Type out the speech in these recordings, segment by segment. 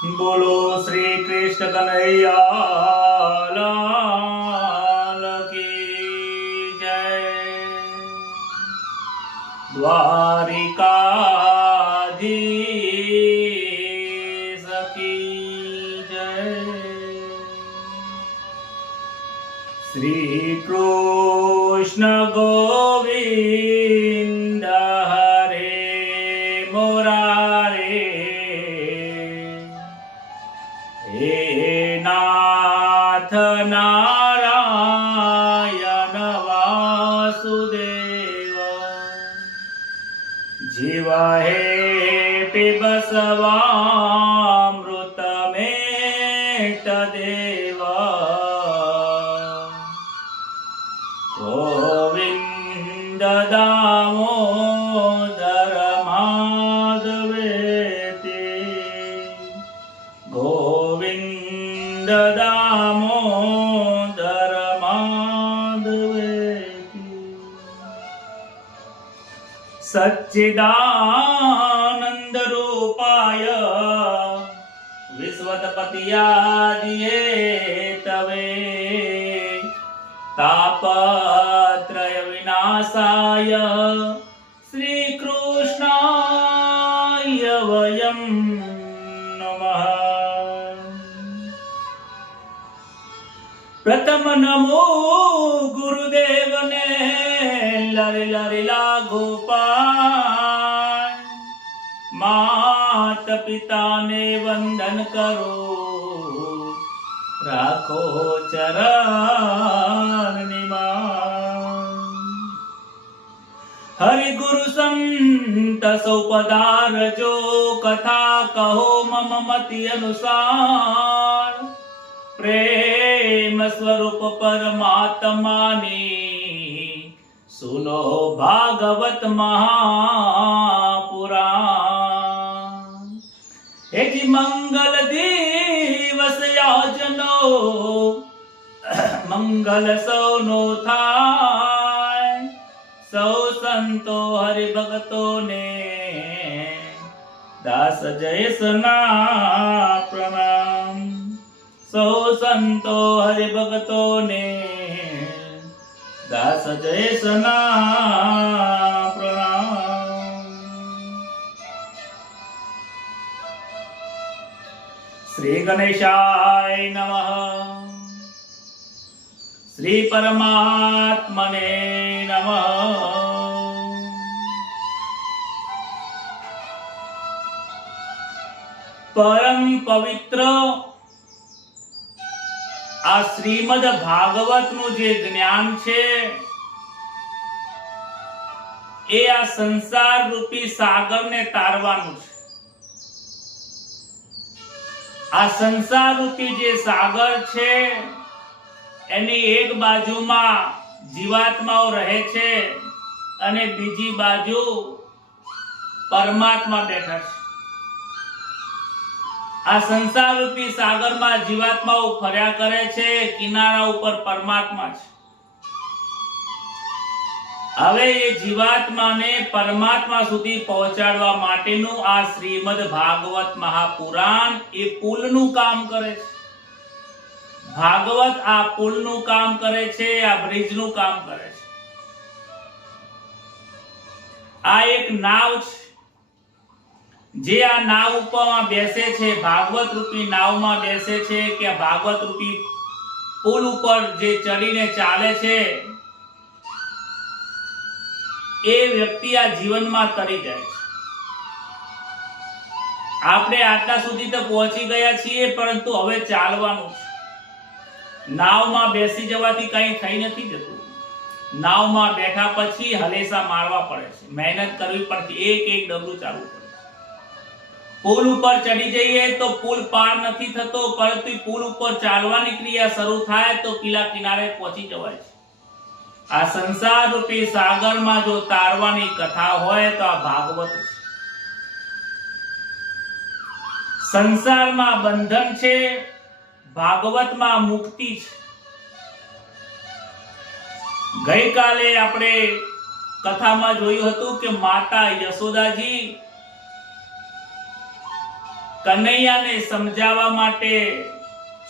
बोलो श्री कृष्ण कन्हैया लाल की जय। द्वारिकाधीश की जय। श्री कृष्ण गोविंद हरे मुरारे, हे नाथ नारायण वासुदेव, जीव हे पिबसवामृत मेट देव, गोविंद दामोदर माधवेति, गोविंद दामोदर माधवेति। सच्चिदानंद रूपाय विश्वतपतियादिये तवे, तापत्रय विनाशाय श्रीकृष्णाय वयं नमः। प्रथम नमो गुरुदेव ने लरि लरि लागो पाय, मात पिता ने वंदन करो, राखो चरण निमान। हरि गुरु संत सो पधारजो, कथा कहो मम मति अनुसार, प्रेम स्वरूप परमात्मा ने सुनो भागवत महापुराण। हे जी मंगल दिवस याजनो, मंगल सौनो थाय, सौ संतो हरि भगतो ने दास जय सना प्रणाम। सौ संतो हरि भगतो ने दास जय सना प्रणाम। श्री गणेशाय नमः। श्री परमात्मने नमः। परम पवित्र आ શ્રીમદ ભાગવતનું જે જ્ઞાન છે એ આ સંસાર રૂપી સાગરને તારવાનું છે। આ સંસાર રૂપી જે સાગર છે એની એક બાજુમાં જીવાત્માઓ રહે છે અને બીજી બાજુ પરમાત્મા બેઠા છે। આ સંસાર રૂપી સાગરમાં જીવાત્માઓ ફર્યા કરે છે, કિનારા ઉપર પરમાત્મા છે। હવે એ જીવાત્માને પરમાત્મા સુધી પહોંચાડવા માટેનું આ શ્રીમદ ભાગવત મહાપુરાણ એ પુલનું કામ કરે છે। ભાગવત આ પુલનું કામ કરે છે, આ બ્રિજનું કામ કરે છે। આ એક નાવ છે જે આ નાવ ઉપર બેસે છે, ભાગવત રૂપી નાવમાં બેસે છે કે ભાગવત રૂપી પુલ ઉપર જે ચડીને ચાલે છે એ વ્યક્તિ આ જીવનમાં તરી જાય છે। આપણે આટલા સુધી તો પહોંચી ગયા છીએ, પરંતુ હવે ચાલવાનું છે। નાવમાં બેસી જવાથી કંઈ થઈ નથી જતું। નાવમાં બેઠા પછી હલેસા મારવા પડે છે, મહેનત કરવી પડતી, એક એક ડગલું ચાલવું પડે। પુલ ઉપર ચડી જઈએ તો પુલ પાર નથી થતો, પરંતુ પુલ ઉપર ચાલવાની ક્રિયા શરૂ થાય તો પેલા કિનારે પહોંચી જવાય છે। આ સંસાર રૂપી સાગરમાં જો તારવાની કથા હોય તો આ ભાગવત છે। સંસારમાં બંધન છે, ભાગવતમાં મુક્તિ છે। ગઈકાલે આપણે કથામાં જોયું હતું કે માતા યશોદાજી કનૈયાને સમજાવવા માટે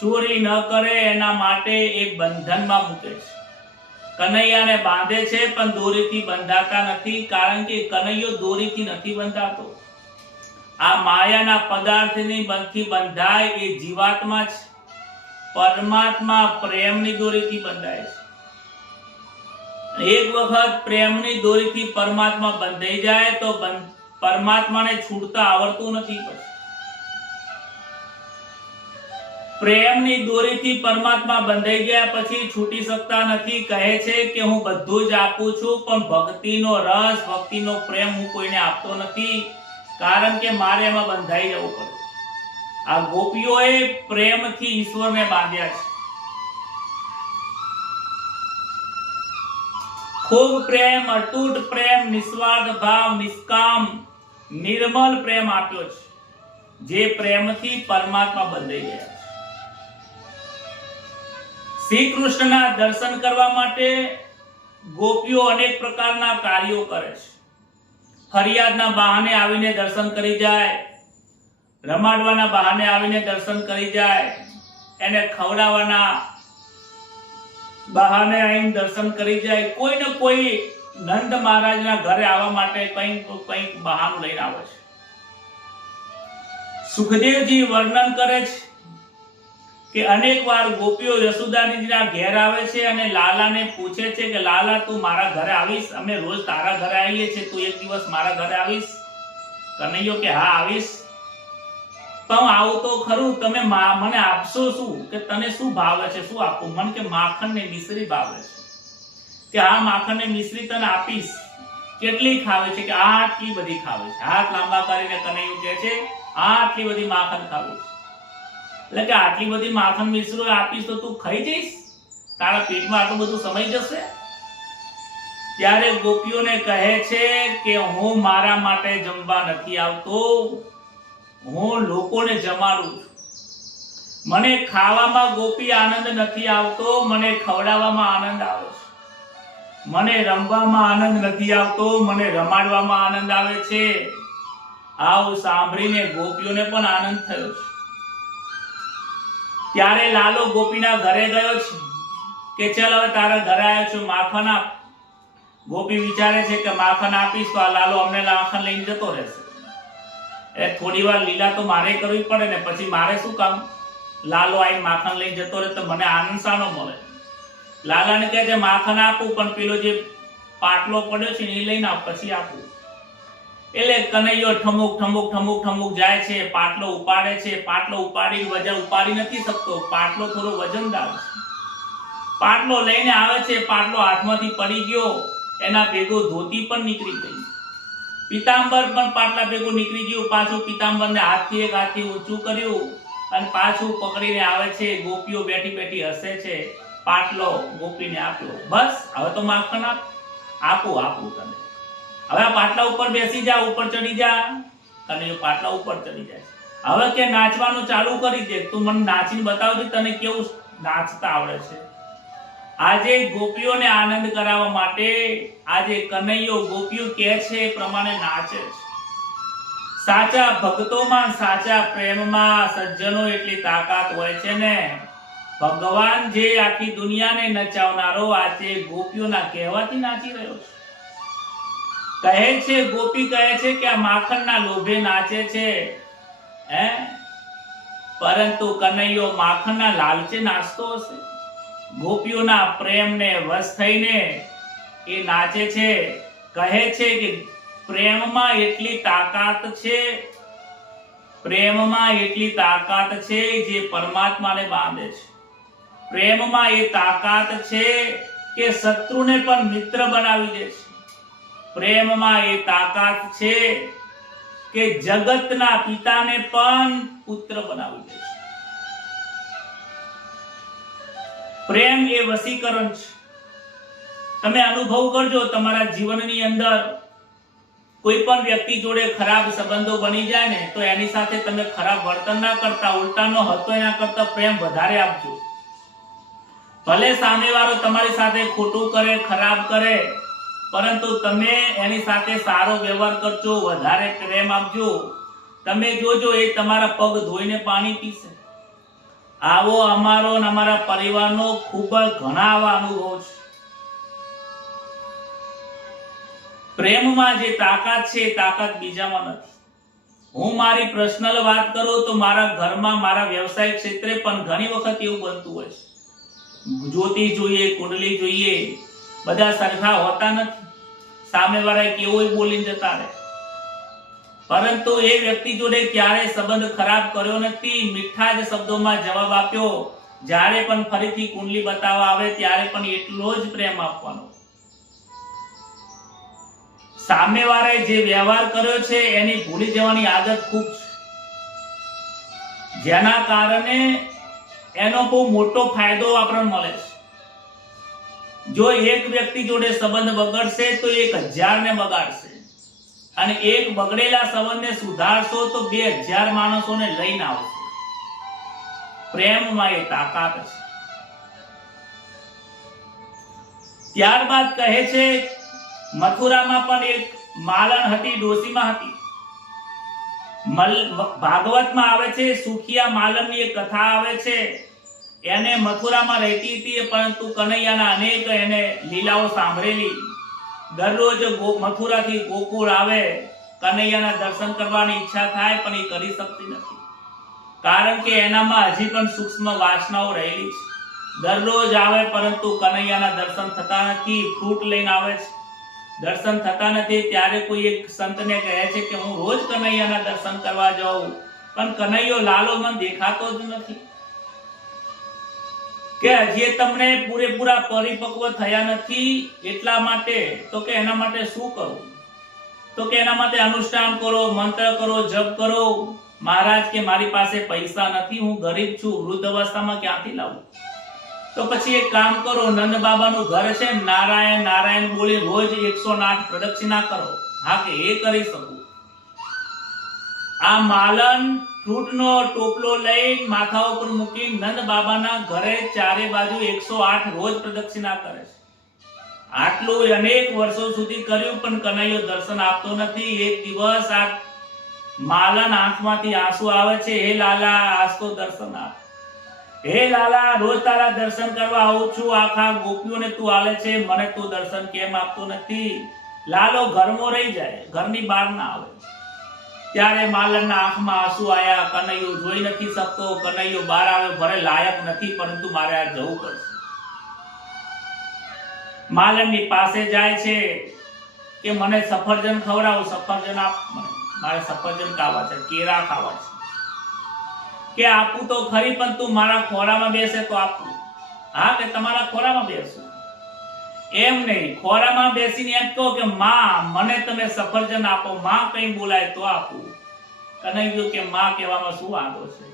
ચોરી ન કરે એના માટે એક બંધનમાં મૂકે છે. કનૈયાને બાંધે છે પણ દોરીથી બંધાતા નથી, કારણ કે કનૈયો દોરીથી નથી બંધાતો. આ માયાના પદાર્થની બંધથી બંધાય એ જીવાત્મા છે. પરમાત્મા પ્રેમની દોરીથી બંધાય છે. એક વખત પ્રેમની દોરીથી પરમાત્મા બંધાઈ જાય તો પરમાત્માને છૂટતા આવડતું નથી. પછી પ્રેમની દોરીથી પરમાત્મા બંધાઈ ગયા પછી છૂટી શકતા નથી. કહે છે કે હું બધું જ આપું છું, પણ ભક્તિનો રસ, ભક્તિનો પ્રેમ હું કોઈને આપતો નથી, કારણ કે મારે એમાં બંધાઈ જવું પડે. આ ગોપીઓએ પ્રેમથી ઈશ્વરને બાંધ્યા છે. ખૂબ પ્રેમ, અતૂટ પ્રેમ, નિસ્વાર્થ ભાવ, નિષ્કામ, નિર્મલ પ્રેમ આપ્યો છે, જે પ્રેમથી પરમાત્મા બંધાઈ ગયા છે. શ્રી કૃષ્ણના દર્શન કરવા માટે ગોપીઓ અનેક પ્રકારના કાર્યો કરે છે. ફરિયાદના બહાને આવીને દર્શન કરી જાય, રમાડવાના બહાને આવીને દર્શન કરી જાય, એને ખવડાવવાના બહાને આવીને દર્શન કરી જાય. કોઈ ને કોઈ નંદ મહારાજના ઘરે આવવા માટે કંઈક બહાનું લઈને આવે છે. સુખદેવજી વર્ણન કરે છે કે અનેક વાર ગોપીઓ યશોદાજીના ઘેર આવે છે અને લાલાને પૂછે છે કે લાલા, તું મારા ઘરે આવીશ? અમે રોજ તારા ઘરે આવીએ છીએ, તું એક દિવસ મારા ઘરે આવીશ? કનૈયો કે હા આવીશ. પણ આવું તો ખરું, તમે મને આપશો શું? કે તને શું ભાવે છે, શું આપું? મને કે માખણ ને મિશ્રી ભાવે છે. કે આ માખણ ને મિશ્રી તને આપીશ. કેટલી ખાવે છે? કે આટલી બધી ખાવે છે. હાથ લાંબા કરીને કનૈયો કહે છે આટલી બધી માખણ ખાવે છે. એટલે કે આટલી બધી માખણ મિશ્રો આપીશ તો તું ખાઈ જઈશ? તારા પેટમાં આટલું બધું સમય જશે? ત્યારે ગોપીઓને કહે છે કે હું મારા માટે જમવા નથી આવતો, હું લોકોને જમાડું છું. મને ખાવામાં ગોપી આનંદ નથી આવતો, મને ખવડાવવામાં આનંદ આવે છે. મને રમવામાં આનંદ નથી આવતો, મને રમાડવામાં આનંદ આવે છે. આવું સાંભળીને ગોપીઓને પણ આનંદ થયો છે. ત્યારે લાલો ગોપીના ઘરે ગયો છે કે ચાલ હવે તારા ઘરે આવ્યો છું, માખણ આપ. ગોપી વિચારે છે કે માખણ આપીશ તો આ લાલો અમને માખણ લઈને જતો રહેશે. એ થોડી વાર લીલા તો મારે કરવી પડે ને, પછી મારે શું કામ? લાલો આવીને માખણ લઈને જતો રહે તો મને આનંદ શાનો મળે? લાલાને કહે છે માખણ આપું, પણ પેલો જે પાટલો પડ્યો છે ને એ લઈને આપ, પછી આપું. એટલે કનૈયો ઠમુક ઠમુક ઠમુક ઠમુક જાય છે, પાટલો ઉપાડે છે. પાટલો ઉપાડી વજન ઉપાડી નથી શકતો, પાટલો થોડો વજનદાર છે. પાટલો લઈને આવે છે, પાટલો હાથમાંથી પડી ગયો, એના ભેગો ધોતી પણ નીકળી ગઈ, પીતાંબર પણ પાટલા ભેગું નીકળી ગયું. પાછું પીતાંબરને હાથથી એક હાથથી ઊંચું કર્યું અને પાછું પકડીને આવે છે. ગોપીઓ બેઠી બેઠી હસે છે. પાટલો ગોપીને આપ્યો. બસ હવે તો માખણ આપું તને. હવે આ પાટલા ઉપર બેસી જા, ઉપર ચડી જા. અને પાટલા ઉપર ચડી જાય. હવે કે નાચવાનું ચાલુ કરી દે, તું મને નાચીને બતાવજે તને કેવું નાચતા આવડે છે. આજે ગોપીઓને આનંદ કરાવવા માટે આજે કનૈયો ગોપીઓ કહે છે એ પ્રમાણે નાચે છે. સાચા ભક્તોમાં, સાચા પ્રેમમાં સજ્જનો એટલી તાકાત હોય છે ને. ભગવાન જે આખી દુનિયાને નચાવનારો આજે ગોપીઓના કહેવાથી નાચી રહ્યો છે. કહે છે ગોપી કહે છે કે આ માખણના લોભે નાચે છે, પરંતુ કનૈયો માખણના લાલચે નાચતો હશે. ગોપીઓના પ્રેમને વશ થઈને એ નાચે છે. કહે છે કે પ્રેમમાં એટલી તાકાત છે, પ્રેમમાં એટલી તાકાત છે જે પરમાત્માને બાંધે છે. પ્રેમમાં એ તાકાત છે કે શત્રુને પણ મિત્ર બનાવી દે છે. પ્રેમમાં એ તાકાત છે કે જગતના પિતાને પણ પુત્ર બનાવી દે છે. પ્રેમ એ વશીકરણ છે. તમે અનુભવ કરજો તમારા જીવનની અંદર કોઈ પણ વ્યક્તિ જોડે ખરાબ સંબંધો બની જાય ને તો એની સાથે તમે ખરાબ વર્તન ના કરતા, ઉલટાનો હતો એના કરતા પ્રેમ વધારે આપજો. ભલે સામેવાળો તમારી સાથે ખોટું કરે, ખરાબ કરે, પરંતુ તમે એની સાથે સારો વ્યવહાર કરજો, વધારે પ્રેમ આપજો. તમે જોજો એ તમારા પગ ધોઈને પાણી પીશે. આવો અમારો અને અમારા પરિવારનો ખૂબ જ ઘણા આવા અનુભવ છે. પ્રેમમાં જે તાકાત છે એ તાકાત બીજામાં નથી. હું મારી પર્સનલ વાત કરું તો મારા ઘરમાં, મારા વ્યવસાયિક ક્ષેત્રે પણ ઘણી વખત એવું બનતું હોય છે. જ્યોતિષ જોઈએ, કુંડલી જોઈએ, બધા સરખા હોતા નથી. સામેવાળા કેવોય બોલીને જતા રહે, પરંતુ એ વ્યક્તિ જોડે ક્યારે સંબંધ ખરાબ કર્યો નથી. મીઠા જ શબ્દોમાં જવાબ આપ્યો. જ્યારે પણ ફરીથી કુંડલી બતાવવા આવે ત્યારે પણ એટલો જ પ્રેમ આપવાનો. સામેવાળાએ જે વ્યવહાર કર્યો છે એની ભૂલી જવાની આદત ખૂબ છે, જેના કારણે એનો બહુ મોટો ફાયદો આપણને મળે છે. જો એક વ્યક્તિ જોડે સંબંધ બગડશે તો 1000 ને બગાડશે, અને એક બગડેલા સંબંધને સુધારશો તો 2000 માણસોને લઈને આવશે. પ્રેમમાં એ તાકાત છે. ત્યારબાદ કહે છે, મથુરામાં પણ એક માલણ હતી, ડોસીમાં હતી. ભાગવતમાં આવે છે, સુખિયા માલણની એક કથા આવે છે. એને મથુરામાં રહેતી હતી, પરંતુ કનૈયાના અનેક એને લીલાઓ સાંભળેલી. દરરોજ મથુરાથી ગોકુળ આવે, કનૈયાના દર્શન કરવાની ઈચ્છા થાય, પણ એ કરી શકતી નથી, કારણ કે એનામાં હજી પણ સૂક્ષ્મ વાસનાઓ રહેલી છે. દરરોજ આવે પરંતુ કનૈયાના દર્શન થતા નથી. ફ્રૂટ લઈને આવે છે, દર્શન થતા નથી. ત્યારે કોઈ એક સંતને કહે છે કે હું રોજ કનૈયાના દર્શન કરવા જાઉં, પણ કનૈયો લાલો મને દેખાતો જ નથી. કે હજી તમને પૂરેપૂરા પરિપક્વ થયા નથી, એટલા માટે. તો કે એના માટે શું કરવું? તો કે એના માટે અનુષ્ઠાન કરો, મંત્ર કરો, જપ કરો. મહારાજ કે મારી પાસે પૈસા નથી, હું ગરીબ છું, વૃદ્ધ અવસ્થામાં ક્યાંથી લાવું? તો પછી એક કામ કરો, નંદ બાબાનું ઘર છે, નારાયણ નારાયણ બોલી રોજ 108 પ્રદક્ષિણા કરો. હા કે એ કરી શકું. આ માલન ફ્રૂટનો ટોપલો લઈ માથા ઉપર મૂકી નંદ બાબાના ઘરે ચારે બાજુ 108 રોજ પ્રદક્ષિણા કરે છે. આટલું અનેક વર્ષો સુધી કર્યું, પણ કનૈયો દર્શન આપતો નથી. એક દિવસ આ માલન આંખમાંથી આંસુ આવે છે. હે લાલા, આજ તો દર્શન આપ. હે લાલા, રોજ તારા દર્શન કરવા આવું છું, આખા ગોપીઓને તું આલે છે, મને તું દર્શન કેમ આપતો નથી? લાલો ઘરમાં રહી જાય, ઘરની બહાર ના આવે. ત્યારે માલનના આંખમાં આંસુ આયા. કનૈયો જોઈ નથી શકતો. કનૈયો બહાર આવે, ભલે લાયક નથી, પરંતુ મારે આ જવું પડશે. માલનની પાસે જાય છે કે મને સફરજન ખવડાવો, સફરજન આપ મને, મારે સફરજન ખાવા છે, કેળા ખાવા છે. કે આપું તો ખરી, પણ તું મારા ખોરામાં બેસે તો આપું. હા કે તમારા ખોરામાં બેસું? એમ નહીં, ખોરામાં બેસીને એમ કહો કે માં મને તમે સફરજન આપો, માં કઈ બોલાય તો આપું. કનૈયો કે માં કહેવામાં શું વાંધો છે?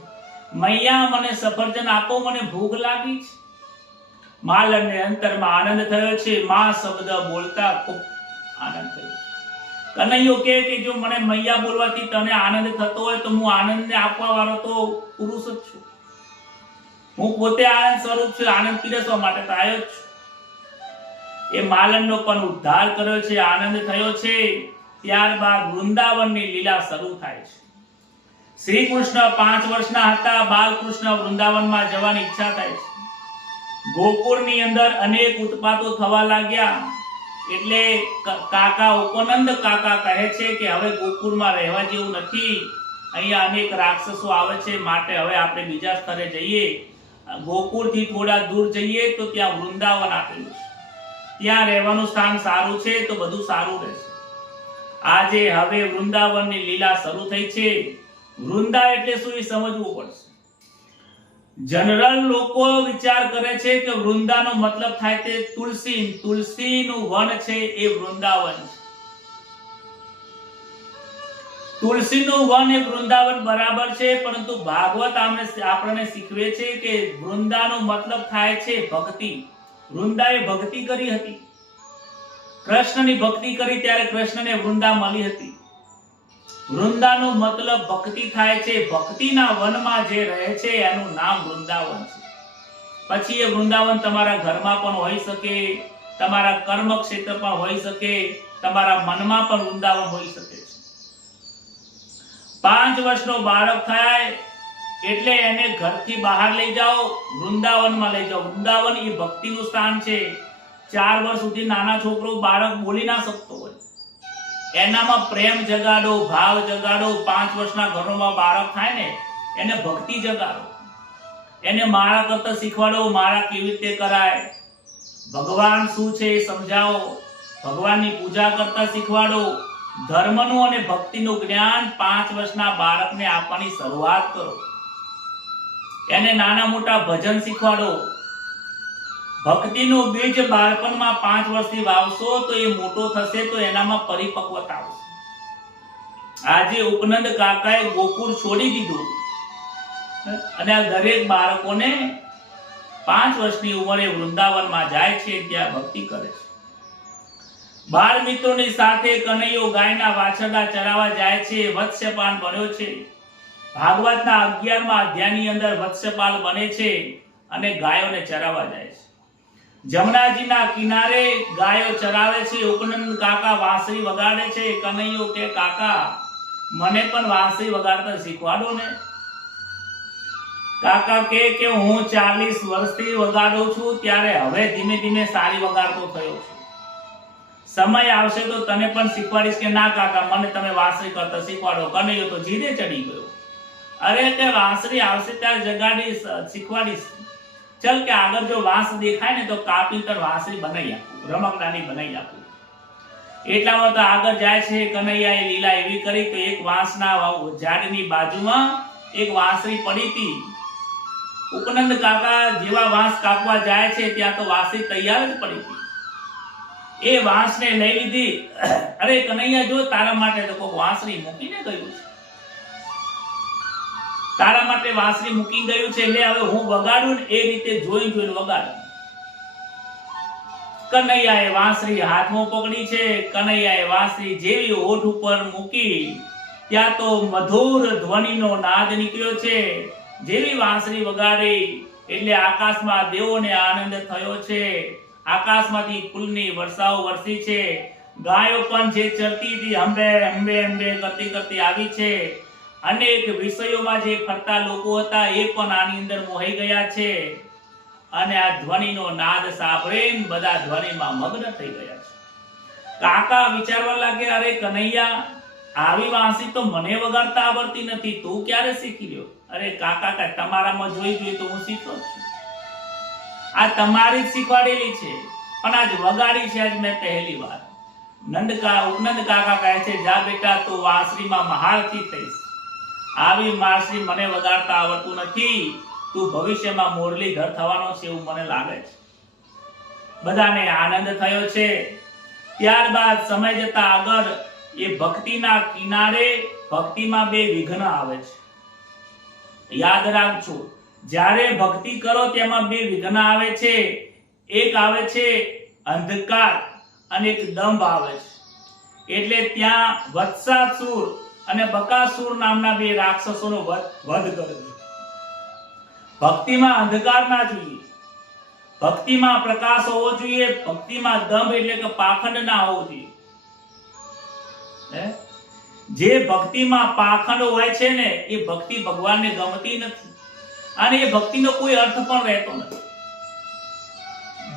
મૈયા મને સફરજન આપો, મને ભૂખ લાગી છે. માલનને અંતરમાં આનંદ થયો છે. માં શબ્દ બોલતા ખૂબ આનંદ થયો. કનૈયો કે જો મને મૈયા બોલવાથી તને આનંદ થતો હોય તો હું આનંદને આપવા વાળો તો પુરુષ જ છું. હું પોતે આનંદ સ્વરૂપ છું, આનંદ પીરસવા માટે તો આવ્યો જ છું. એ માલનનો પણ ઉદ્ધાર કર્યો છે, આનંદ થયો છે. ત્યારબાદ વૃંદાવનની લીલા શરૂ થાય છે. શ્રી કૃષ્ણ 5 વર્ષના હતા. બાલકૃષ્ણ વૃંદાવનમાં જવાની ઈચ્છા થાય છે. ગોકુળની અંદર અનેક ઉત્પાતો થવા લાગ્યા. એટલે કાકા ઉપનંદ કાકા કહે છે કે હવે ગોકુળમાં રહેવા જેવું નથી, અહીંયા અનેક રાક્ષસો આવે છે, માટે હવે આપણે બીજા સ્થળે જઈએ. ગોકુળથી થોડા દૂર જઈએ તો ત્યાં વૃંદાવન આપેલું છે, ત્યાં રહેવાનું સ્થાન સારું છે, તો બધું સારું રહેશે. આજે હવે વૃંદાવનની લીલા શરૂ થઈ છે. વૃંદા એટલે શું એ સમજવું પડશે. જનરલ લોકો વિચાર કરે છે કે વૃંદાનો મતલબ થાય તે તુલસી, તુલસીનું વન છે એ વૃંદાવન છે. તુલસીનું વન એ વૃંદાવન બરાબર છે, પરંતુ ભાગવત આપણને શીખવે છે કે વૃંદાનો મતલબ થાય છે ભક્તિ. વૃંદાએ ભક્તિ કરી હતી, કૃષ્ણની ભક્તિ કરી ત્યારે કૃષ્ણને વૃંદા મળી હતી. વૃંદાનો મતલબ ભક્તિ થાય છે. ભક્તિના વનમાં જે રહે છે એનું નામ વૃંદાવન છે. પછી એ વૃંદાવન તમારા ઘરમાં પણ હોઈ શકે, તમારા કર્મ ક્ષેત્ર પણ હોઈ શકે, તમારા મનમાં પણ વૃંદાવન હોઈ શકે છે. 5 વર્ષનો બાળક થાય એટલે એને ઘરથી બહાર લઈ જાઓ, વૃંદાવનમાં લઈ જાઓ. વૃંદાવન એ ભક્તિનું સ્થાન છે. 4 વર્ષ સુધી નાના છોકરો બાળક બોલી ના શકતો હોય, એનામાં પ્રેમ જગાડો, ભાવ જગાડો. 5 વર્ષના ઘરોમાં બાળક થાય ને એને ભક્તિ જગાડો, એને માળા કરતા શીખવાડો. માળા કેવી રીતે કરાય, ભગવાન શું છે એ સમજાવો, ભગવાનની પૂજા કરતા શીખવાડો. ધર્મનું અને ભક્તિનું જ્ઞાન 5 વર્ષના બાળકને આપવાની શરૂઆત કરો. એને નાના મોટા ભજન શીખવાડો. ભક્તિનું બીજ બાળપણમાં 5 વર્ષથી વાવશો તો એ મોટો થશે તો એનામાં પરિપક્વતા આવશે. આજે ઉપનંદ કાકાએ ગોકુળ છોડી દીધું અને આ દરેક બાળકોને 5 વર્ષની ઉંમરે વૃંદાવનમાં જાય છે, ત્યાં ભક્તિ કરે છે. બાળ મિત્રોની સાથે કનૈયો ગાયના વાછરડા ચરાવવા જાય છે, વત્સ્યપાલ બન્યો છે. ભાગવતના 11મા અધ્યાયની અંદર વત્સ્યપાલ બને છે અને ગાયોને ચરાવવા જાય છે. જમનાજીના કિનારે ગાયો ચરાવે છે. ઉપનંદ કાકા વાંસળી વગાડે છે. કનૈયો કે કાકા મને પણ વાંસળી વગાડતા શીખવાડો ને. કાકા કે હું 40 વર્ષથી વગાડું છું, ત્યારે હવે ધીમે ધીમે સારી વગાડતો થયો છું. સમય આવશે તો તને પણ શીખવાડીશ. કે ના કાકા મને તમે વાંસળી કરતા શીખવાડો. કનૈયો તો જીદે ચડી ગયો. અરે તે વાંસળી આવશે ત્યારે જગાડીશ, શીખવાડીશ. ચલ કે આગળ જો વાંસ દેખાય ને તો કાપી તર વાંસળી બનાવી આપું, રમકડાની બનાવી આપું. એટલામાં તો આગળ જાય છે. કનૈયાએ લીલા એવી કરી તો એક વાંસના ઝાડની બાજુમાં એક વાંસળી પડી હતી. ઉપનંદ કાકા જેવા વાંસ કાપવા જાય છે ત્યાં તો વાંસળી તૈયાર જ પડી હતી. એ વાંસને લઈ લીધી. અરે કનૈયા જો તારા માટે તો કોઈ વાંસળી મૂકીને ગયું છે, તારા માટે વાંસળી મૂકી ગયું છે, એટલે હવે હું વગાડું ને એ રીતે જોઈને વગાડું. કનૈયાએ વાંસળી હાથમાં પકડી છે. કનૈયાએ વાંસળી જેવી હોઠ ઉપર મૂકી ત્યાં તો મધુર ધ્વનિનો નાદ નીકળ્યો છે. જેવી વાંસળી વગાડી એટલે આકાશમાં દેવોને આનંદ થયો છે. આકાશમાંથી ફૂલની વર્ષાઓ વરસી છે. ગાયો પણ જે ચરતી હતી અંબે અંબે અંબે કરતી કરતી આવી છે. અનેક વિષયોમાં જે ફરતા લોકો હતા એ પણ આની અંદર મોહાઈ ગયા છે અને આ ધ્વનિનો નાદ સાંભળીને બધા ધ્વનિમાં મગ્ન થઈ ગયા છે. કાકા વિચારવા લાગે, અરે કનૈયા આવી વાંસળી તો મને વગાડતા આવડતી નથી, તું ક્યારે શીખી લ્યો? અરે કાકા તમારામાં જોઈ તો હું શીખ્યો છું. આ તમારી જ શીખવાડેલી છે, પણ આજ વગાડી છે આજ મેં પહેલી વાર. ઉપનંદ કાકા કહે છે, જા બેટા તું વાંસળીમાં મહારથી થઈશ. આવી વાંસળી મને વગાડતા આવડતું નથી, તું ભવિષ્યમાં મુરલીધર થવાનો છે એવું મને લાગે છે. બધાને આનંદ થયો છે. ત્યારબાદ સમય જતા આગળ એ ભક્તિના કિનારે ભક્તિમાં 2 વિઘ્ન આવે છે. યાદ રાખજો, જ્યારે ભક્તિ કરો તેમાં 2 વિઘ્ન આવે છે. એક આવે છે અંધકાર અને એક દંભ આવે છે. એટલે ત્યાં વત્સાસુર અને બકાસુર નામના 2 રાક્ષસોનો વધ કર્યો. ભક્તિમાં અંધકાર ના જોઈએ, ભક્તિમાં પ્રકાશ હોવો જોઈએ. ભક્તિમાં દંભ એટલે કે પાખંડ ના હોવો જોઈએ. જે ભક્તિમાં પાખંડ હોય છે ને એ ભક્તિ ભગવાનને ગમતી નથી અને એ ભક્તિનો કોઈ અર્થ પણ રહેતો નથી.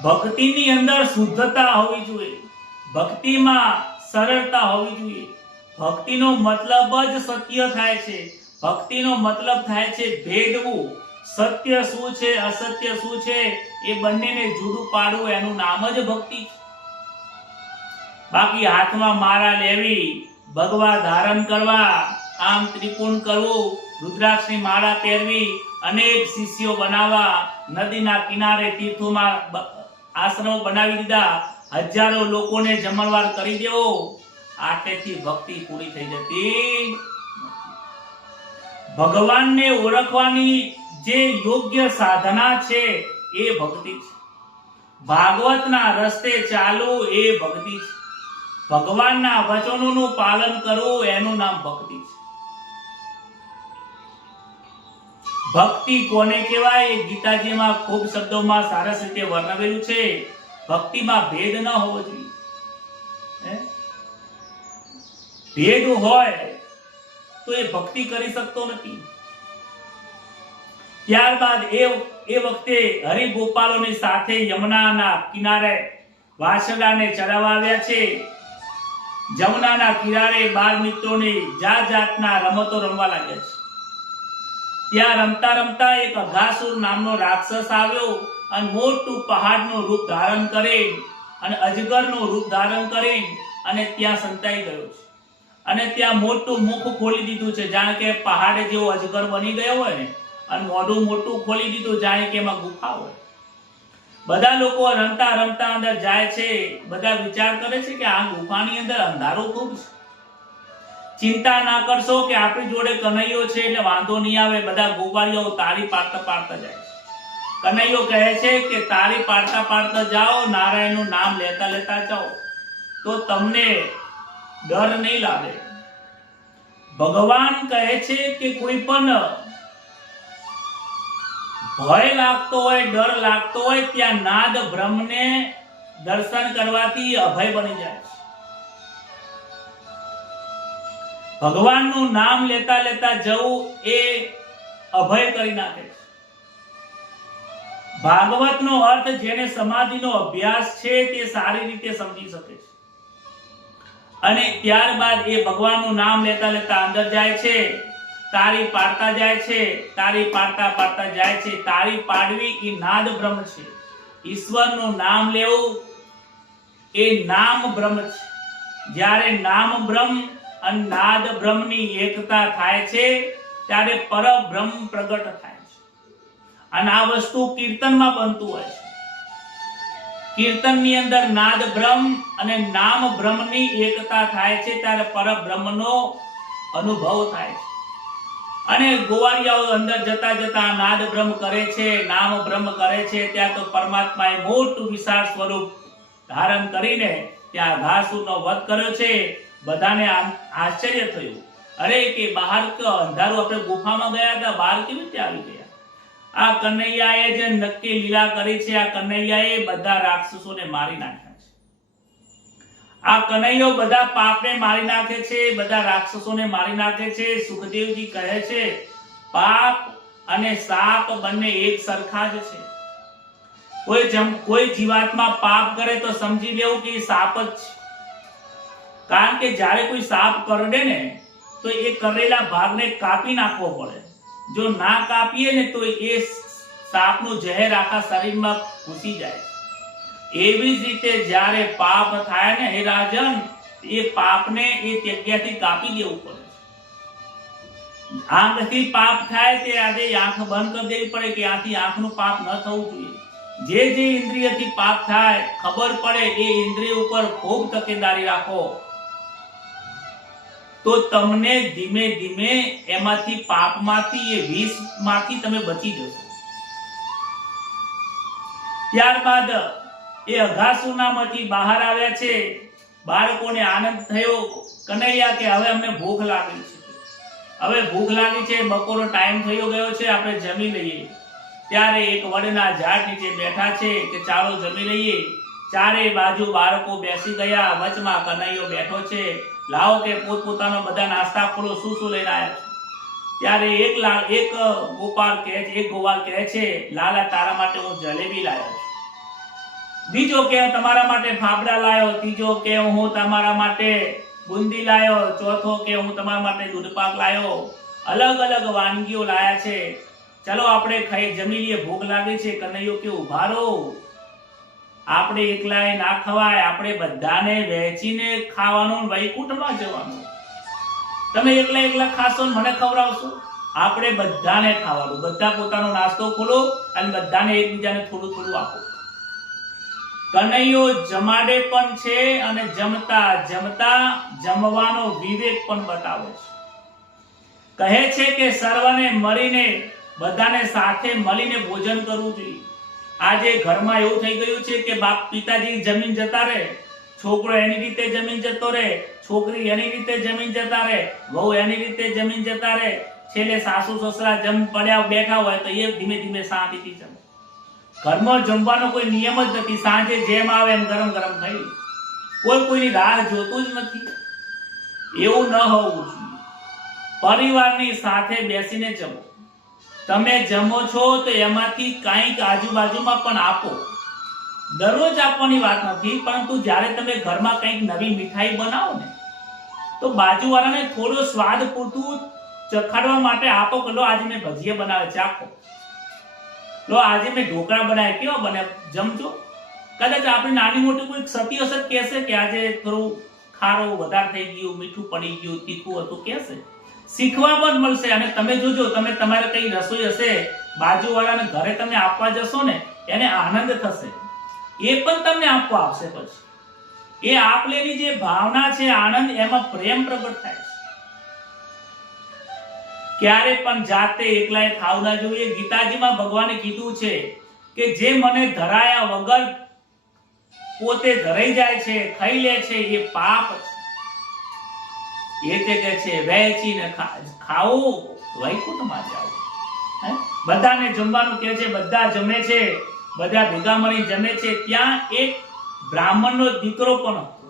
ભક્તિની અંદર શુદ્ધતા હોવી જોઈએ, ભક્તિમાં સરળતા હોવી જોઈએ. ભક્તિનો મતલબ જ સત્ય થાય છે. ભક્તિનો મતલબ થાય છે ભેદવું. સત્ય શું છે, અસત્ય શું છે એ બંનેને જુદું પાડવું, એનું નામ જ ભક્તિ છે. બાકી હાથમાં માળા લેવી, ભગવા ધારણ કરવા, આમ ત્રિકોણ કરવું, રુદ્રાક્ષની માળા પહેરવી, અનેક શિષ્યો બનાવવા, નદીના કિનારે તીર્થોમાં આશ્રમો બનાવી દીધા, હજારો લોકોને જમણવાર કરી દેવો, આટલેથી ભક્તિ પૂરી થઈ જતી. ભગવાનને ઓળખવાની જે યોગ્ય સાધના છે એ ભક્તિ છે. ભાગવતના રસ્તે ચાલવું એ ભક્તિ છે. ભગવાનના વચનોનું પાલન કરવું એનું નામ ભક્તિ છે. ભક્તિ કોને કહેવાય? ગીતાજીમાં ખૂબ શબ્દોમાં સરસ રીતે વર્ણવેલું છે. ભક્તિમાં ભેદ ન હોવો જોઈએ. ભેદ હોય તો એ ભક્તિ કરી શકતો નથી. ત્યારબાદ એ વખતે હરિગોપાલોની સાથે યમુનાના કિનારે વાછરડાને ચરાવવા આવ્યા છે. જમુનાના કિનારે બાળ મિત્રોની જાત જાતના રમતો રમવા લાગ્યા છે. ત્યાં રમતા રમતા એક અઘાસુર નામનો રાક્ષસ આવ્યો અને મોટું પહાડનું રૂપ ધારણ કરી અને અજગરનું રૂપ ધારણ કરી અને ત્યાં સંતાઈ ગયો છે. અને ત્યાં મોટું મુખ ખોલી દીધું છે, જાણે કે પહાડ જેવો અજગર બની ગયો હોય ને, અને મોઢું મોટું ખોલી દીધું જાણે કે એમાં ગુફા હોય. બધા લોકો રમતા રમતા અંદર જાય છે. બધા વિચાર કરે છે કે આ ગુફાની અંદર અંધારું ખૂબ છે. ચિંતા ના કરશો કે આપણી જોડે કનૈયો છે એટલે વાંધો નહીં આવે. બધા ગોવાળીઓ તાળી પાડતા પાડતા જાય છે. કનૈયો કહે છે કે તાળી પાડતા પાડતા જાઓ, નારાયણનું નામ લેતા લેતા જાઓ, તો તમને ડર નહીં લાગે. ભગવાન કહે છે કે કોઈ પણ ભય લાગતો હોય, ડર લાગતો હોય, ત્યાં નાદ બ્રહ્મને દર્શન કરવાથી અભય બની જાય છે. ભગવાનનું નામ લેતા લેતા જવું એ અભય કરી નાખે છે. ભાગવતનો અર્થ જેને સમાધિનો અભ્યાસ છે તે સારી રીતે સમજી શકે છે. અને ત્યારબાદ એ ભગવાનનું નામ લેતા લેતા અંદર જાય છે. તાળી પાડતા જાય છે. તાળી પાડતા પાડતા જાય છે. તાળી પાડવી એ નાદ બ્રહ્મ છે. ઈશ્વરનું નામ લેવું એ નામ બ્રહ્મ છે. જ્યારે નામ બ્રહ્મ અને નાદ બ્રહ્મની એકતા થાય છે ત્યારે પરબ્રહ્મ પ્રગટ થાય છે. અને આ વસ્તુ કીર્તનમાં બનતું હોય છે. કીર્તનની અંદર નાદ બ્રહ્મ અને નામ બ્રહ્મની એકતા થાય છે ત્યારે પરબ્રહ્મનો અનુભવ થાય છે. અને ગોવાળિયાઓ અંદર જતા જતા નાદ બ્રહ્મ કરે છે, નામ બ્રહ્મ કરે છે. ત્યાં તો પરમાત્માએ મોટું વિશાળ સ્વરૂપ ધારણ કરીને ત્યાં ઘાસુરનો વધ કર્યો છે. બધાને આશ્ચર્ય થયું. અરે કે બહાર તો અંધારું, આપણે ગુફામાં ગયા હતા, બહાર કેવી રીતે આવી ગયા? આ કનૈયાએ જે નક્કી લીલા કરી છે, આ કનૈયાએ બધા રાક્ષસોને મારી નાખ્યા છે. આ કનૈયો બધા પાપને મારી નાખે છે, બધા રાક્ષસોને મારી નાખે છે. સુખદેવજી કહે છે પાપ અને સાપ બંને એક સરખા જ છે. કોઈ જીવાત્મા પાપ કરે તો સમજી લેવું કે એ સાપ જ છે. કારણ કે જ્યારે કોઈ સાપ કરડે ને તો એ કરેલા ભાગને કાપી નાખવો પડે. જો ના કાપીએ ને તો એ સાપનું ઝેર આખા શરીરમાં ઘૂસી જાય. એવી જ રીતે જ્યારે પાપ થાય ને હે રાજન, એ પાપને એ જગ્યાથી કાપી દેવું પડે. આંખથી પાપ થાય તે આજે આંખ બંધ કરી દેવી પડે કે આથી આંખનું પાપ ન થવું જોઈએ. જે ઇન્દ્રિયથી પાપ થાય ખબર પડે એ ઇન્દ્રિય ઉપર ખૂબ તકેદારી રાખો, તો તમને ધીમે ધીમે એમાંથી પાપમાંથી, એ વિષમાંથી તમે બચી જશો. ત્યારબાદ એ અઘાસુરનામાંથી બહાર આવ્યા છે. બાળકોને આનંદ થયો. કનૈયા કે હવે અમને ભૂખ લાગી છે, હવે ભૂખ લાગી છે, બપોરનો ટાઈમ થયો ગયો છે, આપણે જમી લઈએ. ત્યારે એક વડના ઝાડ નીચે બેઠા છે કે ચાલો જમી લઈએ. ચારે બાજુ બાળકો બેસી ગયા, વચમાં કનૈયો બેઠો છે. લાવો કે પોતપોતાનો બધા નાસ્તા ખોલો, શું શું લઈને આવ્યા છે? ત્યારે એક ગોપાલ કહે છે, એક ગોવાલ કહે છે, લાલા તારા માટે હું જલેબી લાવ્યો છું. બીજો કે તમારા માટે ફાફડા લાવ્યો. ત્રીજો કે હું તમારા માટે બુંદી લાવ્યો. ચોથો કે હું તમારા માટે દૂધપાક લાવ્યો. અલગ અલગ વાનગીઓ લાયા છે. ચલો આપણે ખાઈ જમી લઈએ, ભૂખ લાગી છે. કનૈયો કે ઉભા રહો, આપણે એકલાએ ના ખવાય, આપણે બધાને વહેંચીને ખાવાનું, વૈકુંઠમાં જવાનું. તમે એકલા એકલા ખાશો ને મને ખવડાવશો? આપણે બધાને ખાવાનું. બધા પોતાનો નાસ્તો ખોલો અને બધાને એકબીજાને થોડું થોડું આપો. કનૈયો જમાડે પણ છે અને જમતા જમતા જમવાનો વિવેક પણ બતાવે છે. કહે છે કે સર્વને મળીને, બધાને સાથે મળીને ભોજન કરવું જોઈએ. આજે ઘરમાં એવું થઈ ગયું છે કે બાપ પિતાજી જમીન જતા રહે, છોકરો એની રીતે જમીન જતો રહે, છોકરી એની રીતે જમીન જતા રહે, વહુ એની રીતે જમીન જતા રહે. છેલ્લે સાસુ સસરા જમ પડ્યા બેઠા હોય તો એ ધીમે ધીમે શાંતિથી જમે. ઘરમાં જમવાનો કોઈ નિયમ જ નથી. સાંજે જેમ આવે એમ ગરમ ગરમ થઈ. કોઈ કોઈની રાહ જોતું જ નથી. એવું ન હોવું જોઈએ. પરિવારની સાથે બેસીને જમો. તમે જમો છો તો એમાંથી કંઈક આજુબાજુમાં પણ આપો. દરરોજ આપવાની વાત નથી, પરંતુ જ્યારે તમે ઘરમાં કંઈક નવી મીઠાઈ બનાવો ને તો બાજુવાળાને થોડો સ્વાદ પૂરતું ચખાડવા માટે આપો કે લો આજે મેં ભજીયા બનાવે ચાખો, લો આજે મેં ઢોકળા બનાવ્યા કેવા બને જમજો. કદાચ આપણી નાની મોટી કોઈ સતી હશે કહેશે કે આજે થોડું ખારો વધારે થઈ ગયું, મીઠું પડી ગયું, તીખું હતું કહેશે. શીખવા પણ મળશે. અને તમે જોજો, તમે તમારે કઈ રસોઈ હશે બાજુવાળાને ઘરે તમે આપવા જશો ને એને આનંદ થશે, એ પણ તમને આપવા આવશે. પછી એ આપ લેની જે ભાવના છે, આનંદ, એમાં પ્રેમ પ્રગટ થાય છે. ક્યારે પણ જાતે એકલાએ ખાવું ના જોઈએ. ગીતાજીમાં ભગવાને કીધું છે કે જે મને ધરાયા વગર પોતે ધરાઈ જાય છે, ખાઈ લે છે, એ પાપ છે. એ તે કહે છે વહેંચીને ખાઓ વૈકુંઠમાં જાઓ. બધાને જમવાનું કહે છે, બધા જમે છે, બધા ભેગા મળી જમે છે. ત્યાં એક બ્રાહ્મણનો દીકરો પણ હતો.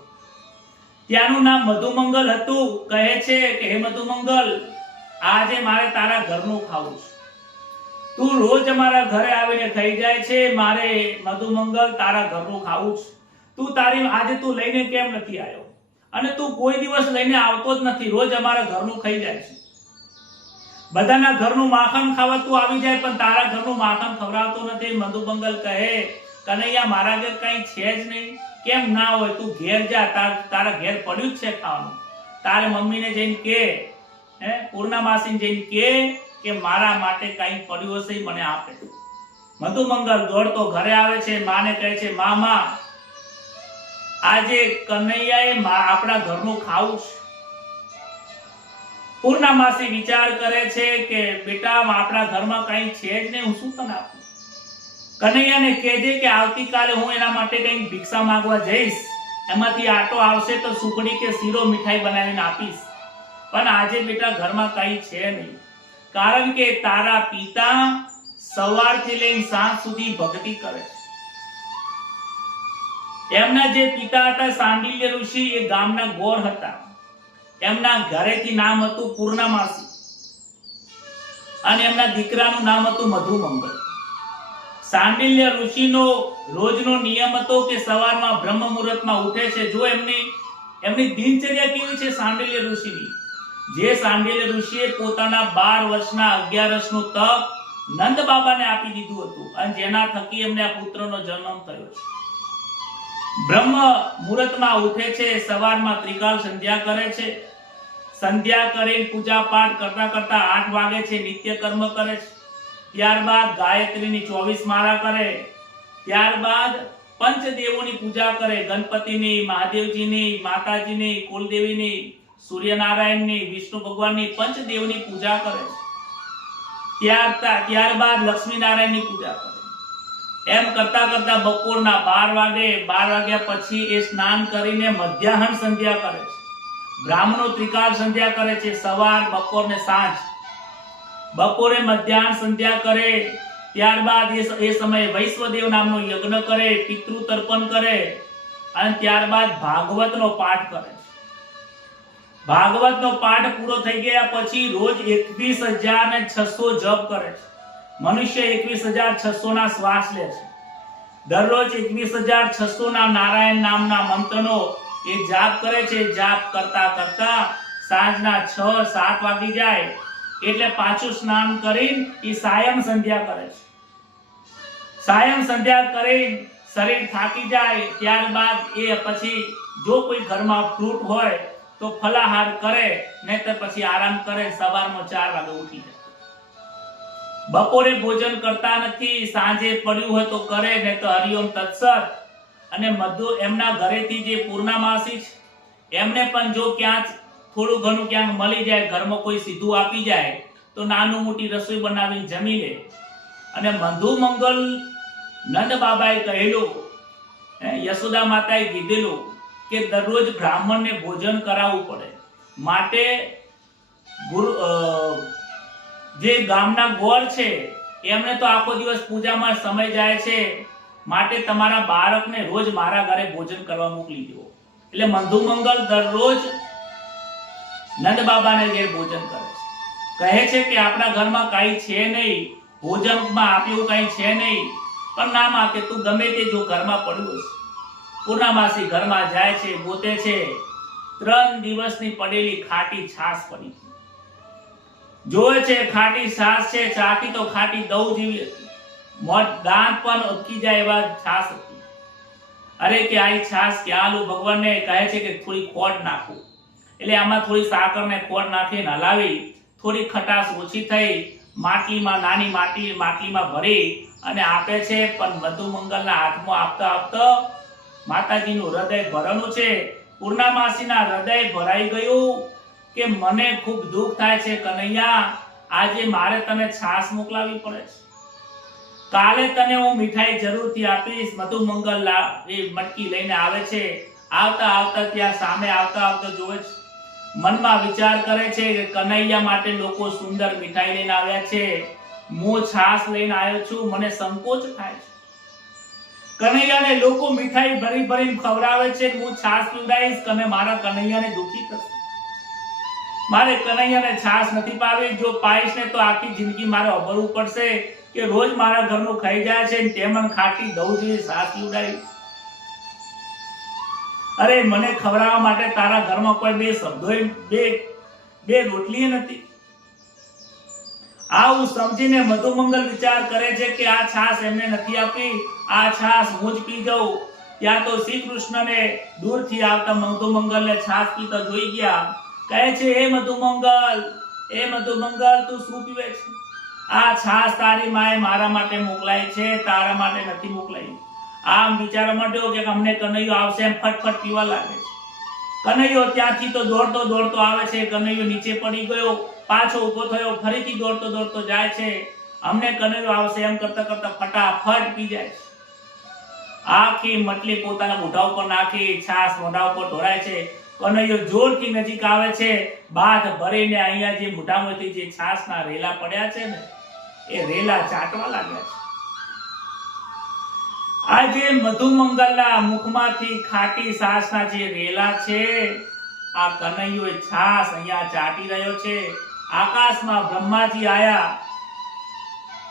ત્યાંનું નામ મધુમંગલ હતું. કહે છે કે હે મધુમંગલ, આજે મારે તારા ઘરનું ખાવું છે. તું રોજ અમારા ઘરે આવીને ખાઈ જાય છે. મારે મધુમંગલ તારા ઘરનું ખાવું છે. તું આજે તું લઈને કેમ નથી આવ્યો? અને તું કોઈ દિવસ લઈને આવતો જ નથી, રોજ અમારા ઘરનું ખાઈ જાય છે. બધાના ઘરનું માખણ ખાવા તું આવી જાય, પણ તારા ઘરનું માખણ ખવડાવતો નથી. મધુમંગલ કહે કનૈયા, મારા ઘર કઈ છે જ નહીં. કેમ ના હોય? તું ઘેર જા, તારા ઘેર પડ્યું જ છે ખાવાનું. તારે મમ્મીને જઈને કે, પૂર્ણામાસીને જઈને કે મારા માટે કઈ પડ્યું હશે મને આપે. મધુમંગલ દોડતો ઘરે આવે છે. માને કહે છે મામા, આજે કનૈયાએ આપણા ઘરનું ખાવું છે. પૂર્ણામાસી વિચાર કરે છે કે બેટા, આપણા ઘરમાં કઈ છે જ નહીં, હું શું તને આપું? કનૈયાને કહેજે કે આવતીકાલે હું એના માટે કઈ ભિક્ષા માંગવા જઈશ, એમાંથી આટો આવશે તો સુખડી કે શીરો મીઠાઈ બનાવીને આપીશ. પણ આજે બેટા ઘરમાં કઈ છે નહીં, કારણ કે તારા પિતા સવારથી લઈને સાંજ સુધી ભક્તિ કરે છે. એમના જે પિતા હતા સાંડિલ્ય ઋષિ, એ ગામના ગોર હતા. એમના ઘરેથી નામ હતું પૂર્ણામાસી અને એમના દીકરાનું નામ હતું મધુમંગલ. સાંડિલ્ય ઋષિનો રોજનો નિયમ હતો કે સવારમાં બ્રહ્મ મુહૂર્તમાં ઉઠે છે. જો એમની દિનચર્યા કેવી છે સાંડિલ્ય ઋષિની, જે સાંડિલ્ય ઋષિએ પોતાના 12 વર્ષના 11 તપ નંદ બાબાને આપી દીધું હતું, અને જેના થકી એમને આ પુત્રનો જન્મ થયો છે. બ્રહ્મ મુહૂર્તમાં ઉઠે છે, સવારમાં ત્રિકાલ સંધ્યા કરે છે. સંધ્યા કરી પૂજા પાઠ કરતા કરતા 8 વાગે છે નિત્ય કર્મ કરે છે. ત્યારબાદ ગાયત્રીની 24 માળા કરે. ત્યારબાદ પંચદેવોની પૂજા કરે, ગણપતિની, મહાદેવજીની, માતાજીની, કુલદેવીની, સૂર્યનારાયણની, વિષ્ણુ ભગવાનની, પંચદેવની પૂજા કરે છે. ત્યારબાદ લક્ષ્મી નારાયણની પૂજા કરે. એમ કરતા કરતા બપોરના 12 વાગ્યા પછી એ સ્નાન કરીને મધ્યાહન સંધ્યા કરે છે. બ્રાહ્મણો ત્રિકાળ સંધ્યા કરે છે, સવાર, બપોર ને સાંજ. બપોરે મધ્યાહન સંધ્યા કરે. ત્યારબાદ એ સમયે વૈશ્વદેવ નામનો યજ્ઞ કરે, પિતૃ તર્પણ કરે, અને ત્યારબાદ ભાગવતનો પાઠ કરે. ભાગવતનો પાઠ પૂરો થઈ ગયા પછી રોજ 21,600 જપ કરે છે. મનુષ્ય 21,600 ના શ્વાસ લે છે. દરરોજ 21,600 ના નારાયણ નામના મંત્રનો એ જાપ કરે છે. જાપ કરતા કરતા સાંજના 6-7 વાગી જાય એટલે પાછું સ્નાન કરીને એ સાયમ સંધ્યા કરે છે. સાયમ સંધ્યા કરીને શરીર થાકી જાય, ત્યારબાદ એ પછી જો કોઈ ઘરમાં ફ્રૂટ હોય તો ફલાહાર કરે, નહીતર પછી આરામ કરે. સવારમાં 4 વાગે ઉઠી જાય. બપોરે ભોજન કરતા નથી, સાંજે પડ્યું હોય તો કરે, નહીં તો હરિઓમ તત્સત. અને એમના ઘરેથી જે પૂર્ણામાસી છે એમને પણ જો ક્યાંક થોડું ઘણું ક્યાંક મળી જાય, ઘરમાં કોઈ સીધું આપી જાય તો નાનું મોટી રસોઈ બનાવીને જમી લે. અને મધુમંગલ નંદ બાબાએ કહેલું, યશોદા માતાએ કીધેલું કે દરરોજ બ્રાહ્મણને ભોજન કરાવવું પડે. માટે જે ગામના ગોળ છે એમને તો આખો દિવસ પૂજામાં સમય જાય છે, માટે તમારા બાળકને રોજ મારા ઘરે ભોજન કરવા મોકલી દો. એટલે મધુમંગલ દરરોજ નંદ બાબાને ઘેર ભોજન કરે છે. કહે છે કે આપણા ઘરમાં કઈ છે નહીં, ભોજનમાં આપ્યું કઈ છે નહીં, પણ ના માં કે તું ગમે તે જો ઘરમાં પડ્યું છે. પૂર્ણમાસી ઘરમાં જાય છે, ગોતે છે, 3 દિવસની પડેલી ખાટી છાશ પડી. જોવે છે ખાટી છાશ છે, ચાખી તો ખાટી દવ જેવી હતી, મોઢ દાંત પણ અટકી જાય એવા છાશ હતી. અરે કે આ છાશ ક્યાં લું? ભગવાનને કહે છે કે થોડી ખોટ નાખો. એટલે આમાં થોડી સાકર ને ખોટ નાખીને હલાવી, થોડી ખટાશ ઓછી થઈ, માટલીમાં નાની માટલીમાં ભરી અને આપે છે. પણ મધુમંગલના હાથમાં આપતા આપતા માતાજીનું હૃદય ભરેલું છે. પૂર્ણમાસીના હૃદય ભરાઈ ગયું કે મને ખૂબ દુઃખ થાય છે કનૈયા, આજે મારે તને છાશ મોકલાવી પડે છે. કાલે તને હું મીઠાઈ જરૂરથી આપીશ. મધુમંગલ એ મટકી લઈને આવે છે. આવતા આવતા ત્યાં સામે આવતા જોવે છે, મનમાં વિચાર કરે છે કે કનૈયા માટે લોકો સુંદર મીઠાઈ લઈને આવ્યા છે, હું છાશ લઈને આવ્યો છું, મને સંકોચ થાય છે. કનૈયાને લોકો મીઠાઈ ભરી ભરીને ખવડાવે છે, હું છાશ પીવડાવીશ અને મારા કનૈયાને દુખી થશે. મારે કનૈયાને છાશ નથી પાવી. જો પાઈશ ને તો આખી જિંદગી મારે અભરવું પડશે કે રોજ મારા ઘરનું ખાઈ જાય છે, તેમને ખાટી દઉં જેવી છાશ પીવડાવી. અરે મને ખવડાવવા માટે તારા ઘરમાં કોઈ બે શબ્દો બે રોટલી નથી. આવું સમજીને મધુમંગલ વિચાર કરે છે કે આ છાશ એમને નથી આપી, આ છાશ હું જ પી જાઉં. ત્યાં તો શ્રી કૃષ્ણને દૂરથી આવતા મધુમંગલને છાશ પીતા જોઈ ગયા. કહે છે એ મધુમંગલ તું શું પીવે છે? આ છાશ તારી માએ મારા માટે મોકલાઈ છે, તારા માટે નથી મોકલાઈ. આમ વિચારવા માંડ્યો કે અમને કનૈયો આવશે એમ ફટફટ પીવા લાગે છે. કનૈયો ત્યાંથી તો દોડતો આવે છે. કનૈયો નીચે પડી ગયો, પાછો ઉભો થયો, ફરીથી દોડતો જાય છે. અમને કનૈયો આવશે એમ કરતા કરતા ફટાફટ પી જાય છે. આખી મટલી પોતાના મોઢા ઉપર નાખી, છાશ મોઢા ઉપર ઢોળાય છે. કનૈયો જોરથી નજીક આવે છે, બાથ ભરીને અહીંયા જે મોઢામાંથી જે છાશના રેલા પડ્યા છે ને, એ રેલા ચાટવા લાગ્યા છે. આજે મધુમંગલના મુખમાંથી ખાટી છાશના જે રેલા છે, આ કનૈયો છાશ અહીંયા ચાટી રહ્યો છે. આકાશમાં બ્રહ્માજી આયા.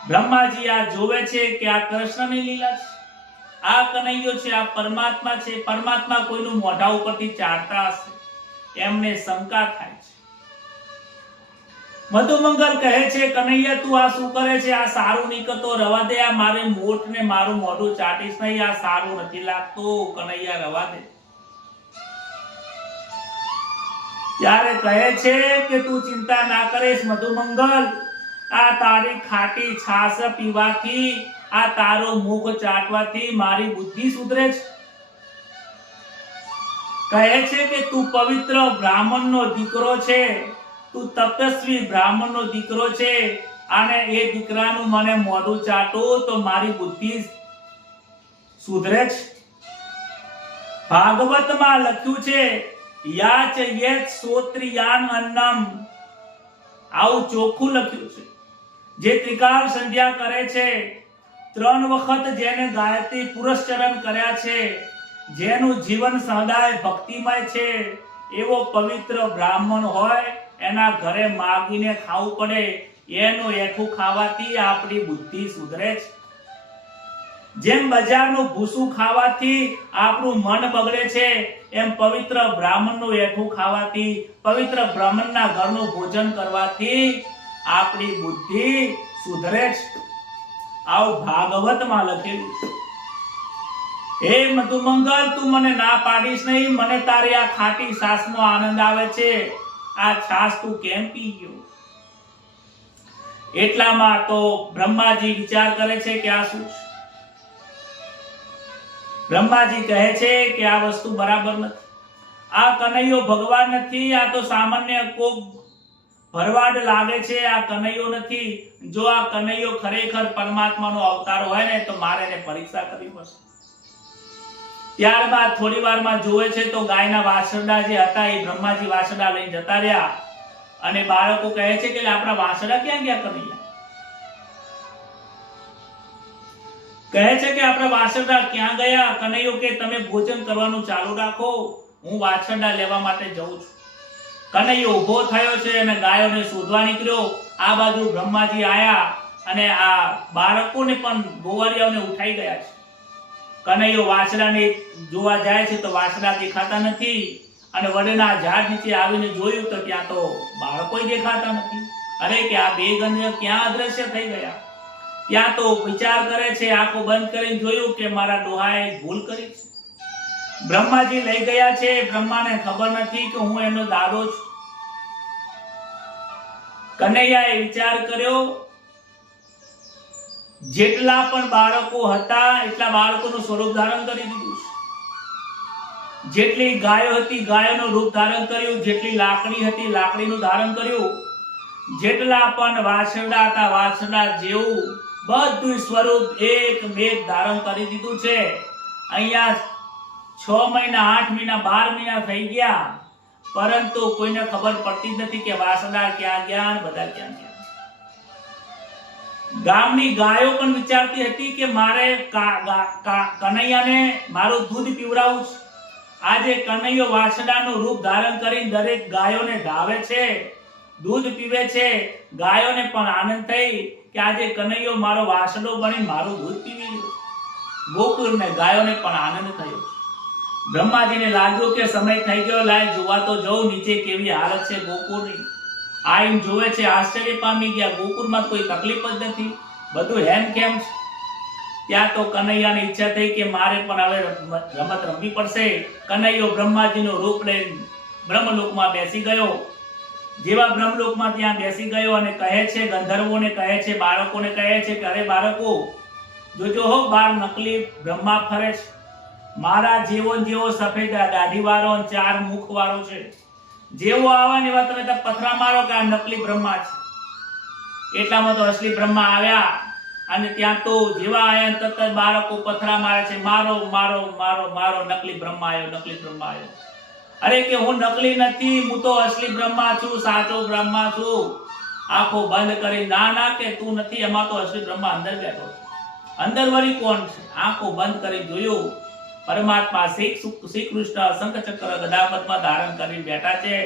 બ્રહ્માજી આ જોવે છે કે આ કૃષ્ણની લીલા છે, આ કનૈયો છે, આ પરમાત્મા છે. પરમાત્મા કોઈનું મોઢા ઉપરથી ચાટતા હશે, એમને શંકા થાય છે. મધુમંગલ કહે છે કનૈયા તું આ શું કરે છે? આ સારું નહીં કરતો, રવા દે. આ મારે મોઢ ને મારું મોઢું ચાટીશ નહીં, આ સારું નથી લાગતું. કનૈયા રવા દે. ત્યારે કહે છે કે તું ચિંતા ના કરીશ મધુમંગલ, આ તારી ખાટી છાશ પીવાથી, આ તારું મુખ ચાટવાથી મારી બુદ્ધિ સુધરે છે. કહે છે કે તું પવિત્ર બ્રાહ્મણનો દીકરો છે, તું તપસ્વી બ્રાહ્મણનો દીકરો છે, અને એ દીકરાનું મને મોઢું ચાટું તો મારી બુદ્ધિ સુધરે છે. ભાગવતમાં લખ્યું છે યાચ યેત શ્રોત્રિયાન અન્નમ, આવું ચોખ્ખું લખ્યું છે. જે ત્રિકાળ સંધ્યા કરે છે, 3 વખત જેને ગાયત્રી પુરસ્ચરણ કર્યા છે, જેનું જીવન સદાય ભક્તિમય છે, એવો પવિત્ર બ્રાહ્મણ હોય એના ઘરે માગીને ખાવું પડે. એનું એઠું ખાવાથી આપણી બુદ્ધિ સુધરે છે. જેમ બજારનું ભૂસું ખાવાથી આપણું મન બગડે છે, એમ પવિત્ર બ્રાહ્મણનું એઠું ખાવાથી, પવિત્ર બ્રાહ્મણના ઘરનું ભોજન કરવાથી આપણી બુદ્ધિ સુધરે છે. આવું ભાગવતમાં લખેલું છે. હે મધુમંગલ તું મને ના પાડીશ નહીં, મને તારી આ ખાટી છાશનો આનંદ આવે છે. આ છાશ તું કેમ પી ગયો? એટલામાં તો બ્રહ્માજી વિચાર કરે છે કે આ શું છે. બ્રહ્માજી કહે છે કે આ વસ્તુ બરાબર નથી. આ કનૈયો ભગવાન નથી, આ તો સામાન્ય કોક ભરવાડ લાગે છે. આ કનૈયો નથી. જો આ કનૈયો ખરેખર પરમાત્માનો અવતાર હોય ને તો મારે એને પરીક્ષા કરવી પડશે. ત્યારબાદ થોડી વારમાં જોવે છે તો ગાયના વાછરડા જે હતા એ બ્રહ્માજી વાછરડા લઈને જતા રહ્યા, અને બાળકો કહે છે કે આપણા વાછરડા ક્યાં ગયા? કનૈયા કહે છે કે આપણા વાછરડા ક્યાં ગયા? કનૈયો કે તમે ભોજન કરવાનું ચાલુ રાખો, હું વાછરડા લેવા માટે જઉં છું. કનૈયો ઊભો થયો છે અને ગાયોને શોધવા નીકળ્યો. આ બાજુ બ્રહ્માજી આયા અને આ બાળકોને પણ ગોવાળિયાઓને ઉઠાઈ ગયા છે. કનૈયો વાછડાને જોવા જાય છે તો વાછડા દેખાતા નથી અને વડના ઝાડ નીચે આવીને જોયું તો ત્યાં તો બાળકો દેખાતા નથી. અરે કે આ બે ગંધ ક્યાં અદ્રશ્ય થઈ ગયા. ત્યાં તો વિચાર કરે છે, આંખો બંધ કરીને જોયું કે મારા ડોહાએ ભૂલ કરી છે. બ્રહ્માજી લઈ ગયા છે. બ્રહ્માને ખબર નથી કે હું એનો દાદો છું. કનૈયાએ વિચાર કર્યો, જેટલા પણ બાળકો હતા એટલા બાળકોનું સ્વરૂપ ધારણ કરી દીધું છે. જેટલી ગાયો હતી ગાયોનું રૂપ ધારણ કર્યું, જેટલી લાકડી હતી લાકડીનું ધારણ કર્યું, જેટલા પણ વાછરડા હતા વાછરડા જેવું બધું સ્વરૂપ એક મેઘ ધારણ કરી દીધું છે. અહીંયા 6 મહિના 8 મહિના 12 મહિના થઈ ગયા, પરંતુ કોઈને ખબર પડતી જ નથી કે વાછરડા ક્યાં ગયા અને બધા ક્યાં ગયા. ગામની ગાયો પણ વિચારતી હતી કે મારે કનૈયાને મારું દૂધ પીવડાવવું છે. આજે કનૈયો વાછરડાનું રૂપ ધારણ કરીને દરેક ગાયોને ધાવે છે, દૂધ પીવે છે. ગાયોને પણ આનંદ થઈ કે આજે કનૈયો મારો વાછરડો બની મારું દૂધ પીવી રહ્યો. ગોકુળને ગાયોને પણ આનંદ થયો. બ્રહ્માજીને લાગ્યું કે સમય થઈ ગયો, લાય જોવા તો જવું નીચે કેવી હાલત છે ગોકુળની. આઈને જોવે છે, આશ્ચર્ય પામી ગયા. ગોકુળમાં કોઈ તકલીફ જ નથી, બધું હેમખેમ છે. ત્યાં તો કનૈયાની ઈચ્છા થઈ કે મારે પણ હવે રમત રમવી પડશે. કનૈયો બ્રહ્માજીનું રૂપ લઈને બ્રહ્મલોકમાં બેસી ગયો. જેવા બ્રહ્મલોકમાં ત્યાં બેસી ગયો અને કહે છે, ગંધર્વોને કહે છે, બાળકોને કહે છે કે અરે બાળકો જોજો હો, બાર નકલી બ્રહ્મા ફરે છે. મારા જેવો સફેદ દાઢી વાળો 4 મુખ વાળો છે. જેવો આવે ને એવા તમે પથરા મારો કે આ નકલી બ્રહ્મા છે. એટલામાં તો અસલી બ્રહ્મા આવ્યા અને ત્યાં તો જેવા આયા તરત જ બાળકો પથરા મારે છે, મારો મારો મારો મારો, નકલી બ્રહ્મા આવ્યો, નકલી બ્રહ્મા આવ્યો. અરે કે હું નકલી નથી, હું તો અસલી બ્રહ્મા છું, સાચો બ્રહ્મા છું. આંખો બંધ કરી, ના ના કે તું નથી, એમાં તો અસલી બ્રહ્મા અંદર બેઠો છે. અંદર વળી કોણ છે? આંખો બંધ કરી જોયું, પરમાત્મા શ્રી કૃષ્ણ શંખચક્ર ગદાપદ્મ ધારણ કરી બેઠા છે.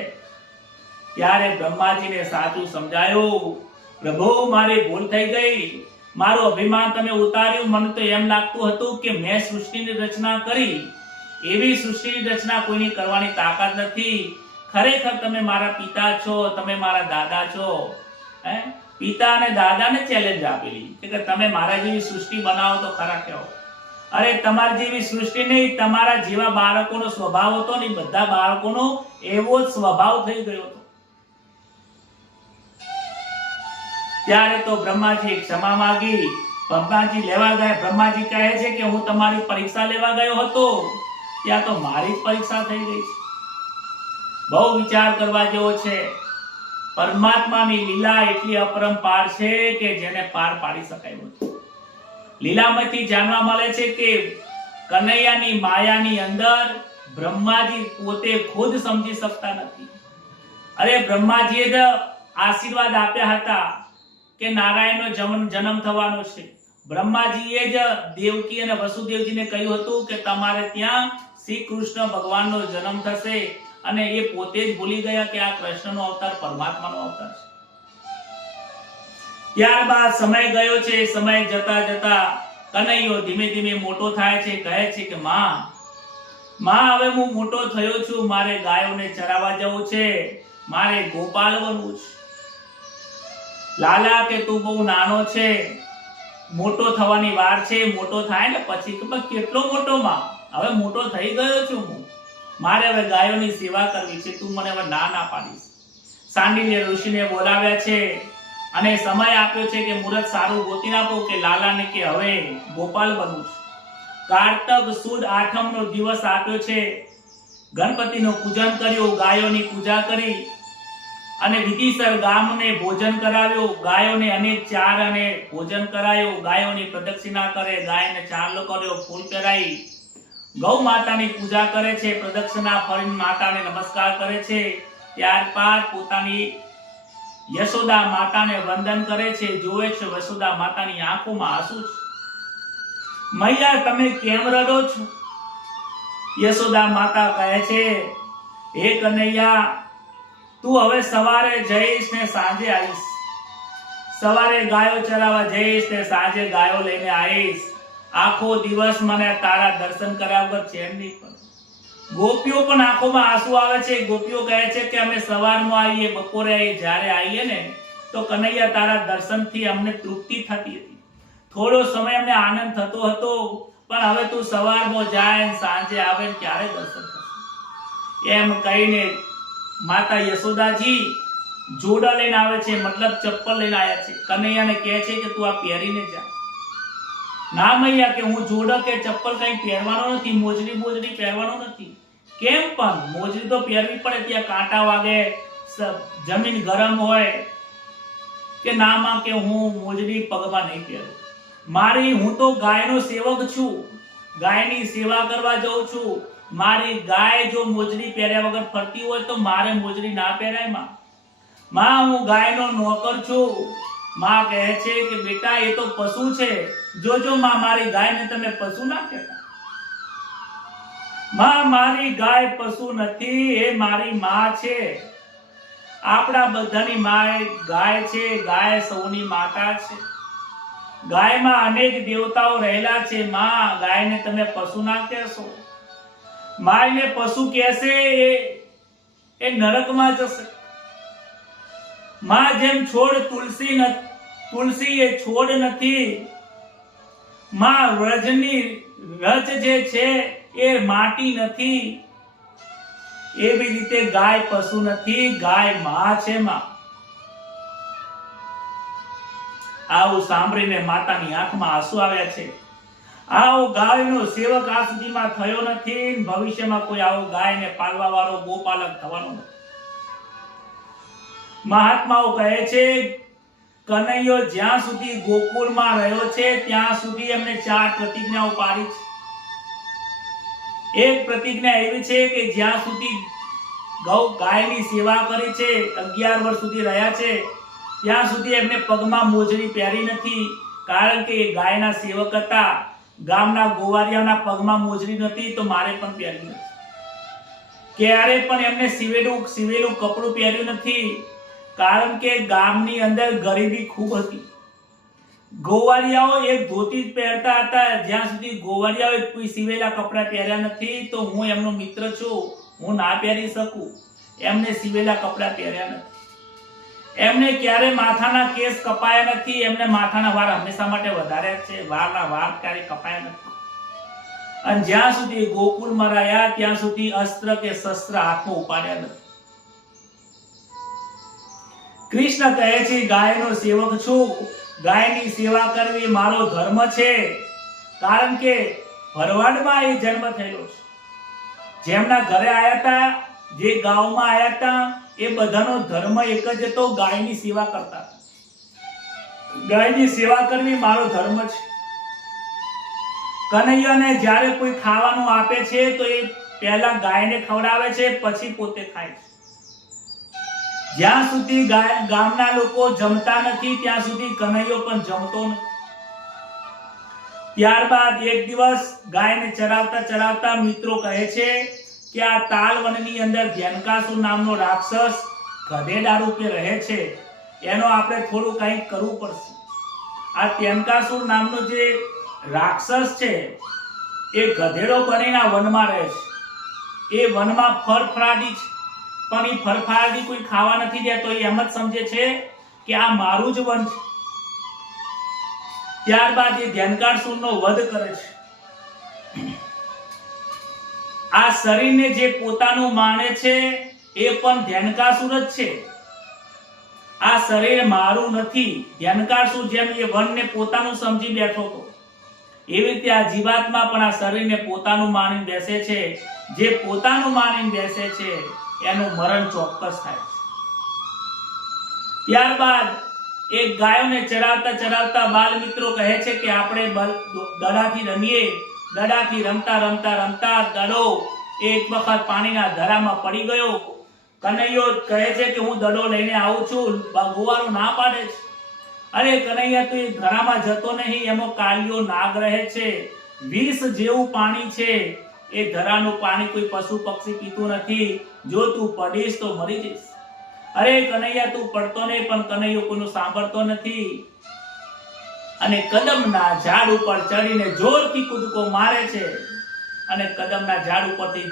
ત્યારે બ્રહ્માજીને સાચું સમજાયું, પ્રભુ મારી ભૂલ થઈ ગઈ, મારું અભિમાન તમે ઉતાર્યું. મને તો એમ લાગતું હતું કે મેં સૃષ્ટિની રચના કરી, એવી સૃષ્ટિની રચના કોઈની કરવાની તાકાત નથી. ખરેખર તમે મારા પિતા છો, તમે મારા દાદા છો. પિતા અને દાદાને ચેલેન્જ આપેલી કે તમે મારા જેવી સૃષ્ટિ બનાવો તો ખરા કહો. અરે તમારી જેવી સૃષ્ટિ નહીં, તમારા જેવા બાળકોનો સ્વભાવ હતો ને, બધા બાળકોનો એવો જ સ્વભાવ થઈ ગયો હતો. ત્યારે તો બ્રહ્માજી ક્ષમા માંગી. બ્રહ્માજી લેવા ગયા. બ્રહ્માજી કહે છે કે હું તમારી પરીક્ષા લેવા ગયો હતો, ત્યાં તો મારી જ પરીક્ષા થઈ ગઈ છે. બહુ વિચાર કરવા જેવો છે. પરમાત્માની લીલા એટલી અપરંપાર છે કે જેને પાર પાડી શકાય નથી. લીલામાંથી જાણવા મળે છે કે કનૈયાની માયાની અંદર બ્રહ્માજી પોતે ખુદ સમજી શકતા નથી. અરે બ્રહ્માજીએ જ આશીર્વાદ આપ્યા હતા કે નારાયણનો જન્મ થવાનો છે. બ્રહ્માજીએ જ દેવકી અને વસુદેવજીને કહ્યું હતું કે તમારે ત્યાં શ્રી કૃષ્ણ ભગવાનનો જન્મ થશે, અને એ પોતે જ ભૂલી ગયા કે આ કૃષ્ણનો અવતાર પરમાત્માનો અવતાર છે. ત્યારબાદ સમય ગયો છે. સમય જતા જતા કનૈયો ધીમે ધીમે મોટો થાય છે. કહે છે કે માં હવે હું મોટો થયો છું, મારે ગાયોને ચરાવવા જવું છે, મારે ગોપાલ બનવું છે. લાલા કે તું બહુ નાનો છે, મોટો થવાની વાર છે, મોટો થાય ને પછી. કેટલો મોટો માં? હવે મોટો થઈ ગયો છું હું, મારે હવે ગાયોની સેવા કરવી છે, તું મને હવે ના પાડીશ. સાંડિલ્ય ઋષિને બોલાવ્યા છે અને સમય આપ્યો છે કે મુહૂર્ત સારું ગોતી નાખો કે લાલાને કે હવે ગોપાલ બનવું છે. કાર્તક સુદ 8મનો દિવસ આપ્યો છે. ગણપતિનું પૂજન કર્યું, ગાયોની પૂજા કરી અને વિધિસર ગામને ભોજન કરાવ્યું. ગાયોને અનેક ચાર અને ભોજન કરાયું. ગાયોની પ્રદક્ષિણા કરે, ગાયને ચાંદલો કર્યો, ફૂલ પહેરાઈ, ગૌ માતાની પૂજા કરે છે. પ્રદક્ષિણા ફરીને માતાને નમસ્કાર કરે છે. ત્યારબાદ પોતાની યશોદા માતાને વંદન કરે છે. જોવે છે યશોદા માતાની આંખોમાં આંસુ છે. મૈયા તમે કેમ રડો છો? યશોદા માતા કહે છે, હે કનૈયા, તું હવે સવારે જઈશ ને સાંજે આવીશ, સવારે ગાયો ચરાવવા જઈશ ને સાંજે ગાયો લઈને આવીશ, આખો દિવસ મને તારા દર્શન કર્યા વગર ચેન નહીં પડે. ગોપીઓ પણ આંખોમાં આંસુ આવે છે. ગોપીઓ કહે છે કે અમે સવારમાં આવીએ, બપોરે આવીએ, જ્યારે આવીએ ને તો કનૈયા તારા દર્શનથી અમને તૃપ્તિ થતી હતી, થોડો સમય અમને આનંદ થતો હતો, પણ હવે તું સવારમાં જાય ને સાંજે આવે ને ક્યારે દર્શન થશે? એમ કહીને માતા યશોદાજી જોડા લઈને આવે છે, મતલબ ચપ્પલ લઈને આવ્યા છે. કનૈયાને કહે છે કે તું આ પહેરીને જા. ના મૈયા કે હું જોડા કે ચપ્પલ કઈ પહેરવાનો નથી, મોજડી પહેરવાનો નથી. કેમ? પણ મોજડી તો પહેરવી પડે, ત્યાં કાંટા વાગે, જમીન ગરમ હોય. કે ના માં કે હું મોજડી પગમાં નહીં પહેરું. હું તો ગાયનો સેવક છું, ગાયની સેવા કરવા જાઉં છું. મારી ગાય જો મોજડી પહેર્યા વગર ફરતી હોય તો મારે મોજડી ના પહેરાય. માં હું ગાયનો નોકર છું. માં કહે છે કે બેટા એ તો પશુ છે, જોજો માં મારી ગાયને તમે પશુ ના કહેતા. માં મારી ગાય પશુ નથી, એ મારી માં છે. આપણા બધાની માં ગાય છે, ગાય સૌની માતા છે. ગાયમાં અનેક દેવતાઓ રહેલા છે. માં ગાયને તમે પશુ ના કહેશો. માયને પશુ કહેશે એ નરકમાં જશે. માં જેમ છોડ તુલસી એ છોડ નથી, માં વ્રજની રજ જે છે એ માટી નથી, એવી રીતે ગાય પશુ નથી, ગાય માં છે. માં આવું સાંભળીને માતાની આંખમાં આંસુ આવ્યા છે. આવો ગાયનો સેવક આ સુધીમાં થયો નથી, ભવિષ્યમાં કોઈ આવો ગાયને પાળવા વાળો ગોપાલક થવાનો નથી. મહાત્માઓ કહે છે કનૈયો જ્યાં સુધી ગોકુળમાં રહ્યો છે ત્યાં સુધી એમને 4 પ્રતિજ્ઞાઓ પાડી છે. એક પ્રતિજ્ઞા એવી છે કે જ્યાં સુધી ગાયની સેવા કરી છે, 11 વર્ષ સુધી રહ્યા છે, ત્યાં સુધી એમને પગમાં મોજડી પહેરી નથી, કારણ કે એ ગાયના સેવક હતા. ગામના ગોવારિયાના પગમાં મોજડી નથી તો મારે પણ પહેરી નથી. ક્યારે પણ એમને સીવેલું કપડું પહેર્યું નથી, કારણ કે ગામની અંદર ગરીબી ખૂબ હતી. ગોવારિયાઓ એક ધોતી જ પહેરતા હતા. જ્યાં સુધી ગોવારિયાઓ કોઈ સીવેલા કપડા પહેર્યા નથી તો હું એમનો મિત્ર છું, હું ના પહેરી શકું. એમને સીવેલા કપડા પહેર્યા નથી. એમને ક્યારે માથાના કેસ કપાયા નથી. એમને માથાના વાળ હંમેશા માટે વધારે છે, વાળના વાળ ક્યારે કપાયા નથી. અને જ્યાં સુધી ગોકુળમાં રહ્યા ત્યાં સુધી અસ્ત્ર કે શસ્ત્ર હાથમાં ઉપાડ્યા નથી. કૃષ્ણ કહે છે ગાયનો સેવક છું, ગાયની સેવા કરવી મારો ધર્મ છે, કારણ કે ભરવાડમાં એ જન્મ થયેલો છે. જેમના ઘરે આયા હતા, જે ગામમાં આયા હતા, એ બધાનો ધર્મ એક જ હતો, ગાયની સેવા કરતા. ગાયની સેવા કરવી મારો ધર્મ છે. કનૈયાને જ્યારે કોઈ ખાવાનું આપે છે તો એ પહેલા ગાયને ખવડાવે છે, પછી પોતે ખાય છે. જ્યાં સુધી ગામના લોકો જમતા નથી ત્યાં સુધી કનૈયો પણ જમતો નથી. ત્યારબાદ એક દિવસ ગાયને ચરાવતા મિત્રો કહે છે કે આ તાલવનની અંદર ધ્યાનકાસુર નામનો રાક્ષસ ગધેડા રૂપે રહે છે, એનો આપણે થોડું કંઈક કરવું પડશે. આ ધ્યાનકાસુર નામનો જે રાક્ષસ છે એ ગધેડો બનીને વનમાં રહે છે. એ વનમાં ફરફરાદી છે, પણ એ ફરફરાદી કોઈ ખાવા નથી દેતો. એ એમ જ સમજે છે કે આ મારું જ વન છે. ત્યારબાદ એ ધ્યાનકાસુરનો વધ કરે છે. આ શરીરને જે પોતાનું માને છે એ પણ ધ્યાનકાસુર જ છે. આ શરીર મારું નથી. ધ્યાનકાસુર જેમ એ વનને પોતાનું સમજી બેઠો હતો, એવી રીતે આ જીવાત્મા પણ આ શરીરને પોતાનું માનીને બેસે છે. જે પોતાનું માનીને બેસે છે એનું મરણ ચોક્કસ થાય છે. ત્યારબાદ એક ગાયોને ચરાવતા બાલ મિત્રો કહે છે કે આપણે દડાથી રમીએ. દડાથી રમતા દડો એક વખત પાણીના ધરામાં પડી ગયો. કનૈયો કહે છે કે હું દડો લઈને આવું છું. ગોવાળો ના પાડે છે. અરે કનૈયા તું એ ધરામાં જતો નહીં, એમાં કાલિયો નાગ રહે છે, વિષ જેવું પાણી છે. એ ધરાનું પાણી કોઈ પશુ પક્ષી પીતું નથી. જો તું પડીશ તો મરી જઈશ. અરે કનૈયા તું પડતો નહીં, પણ કનૈયો કોઈનું સાંભળતો નથી અને કદમના ઝાડ ઉપર ચડીને જોરથી કૂદકો મારે છે અને કદમના ઝાડ ઉપરથી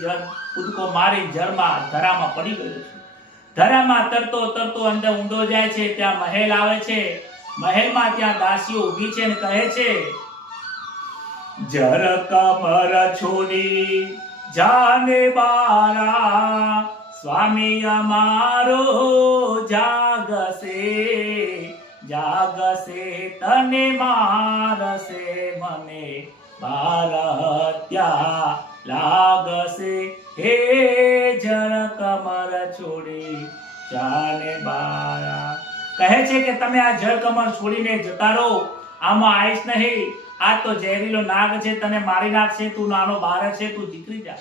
કૂદકો મારી જળમાં ધરામાં પડી ગયો છે. ધરામાં તરતો તરતો અંદર ઊંડો જાય છે. ત્યાં મહેલ આવે છે. મહેલમાં ત્યાં દાસીઓ ઊભી છે અને કહે છે, જર કમર છોડી જાને બારા, સ્વામી અમારો જાગશે, જાગશે તને મારશે, મને બાર હત્યા લાગશે, હે જર કમર છોડી જાને બારા. કહે છે કે તમે આ જળ કમર છોડીને જતા રહો, આમાં આવીશ નહીં. આ તો ઝેરીલો નાગ છે, તને મારી નાખશે. તું નાનો બાળક છે, તું દીકરી જા.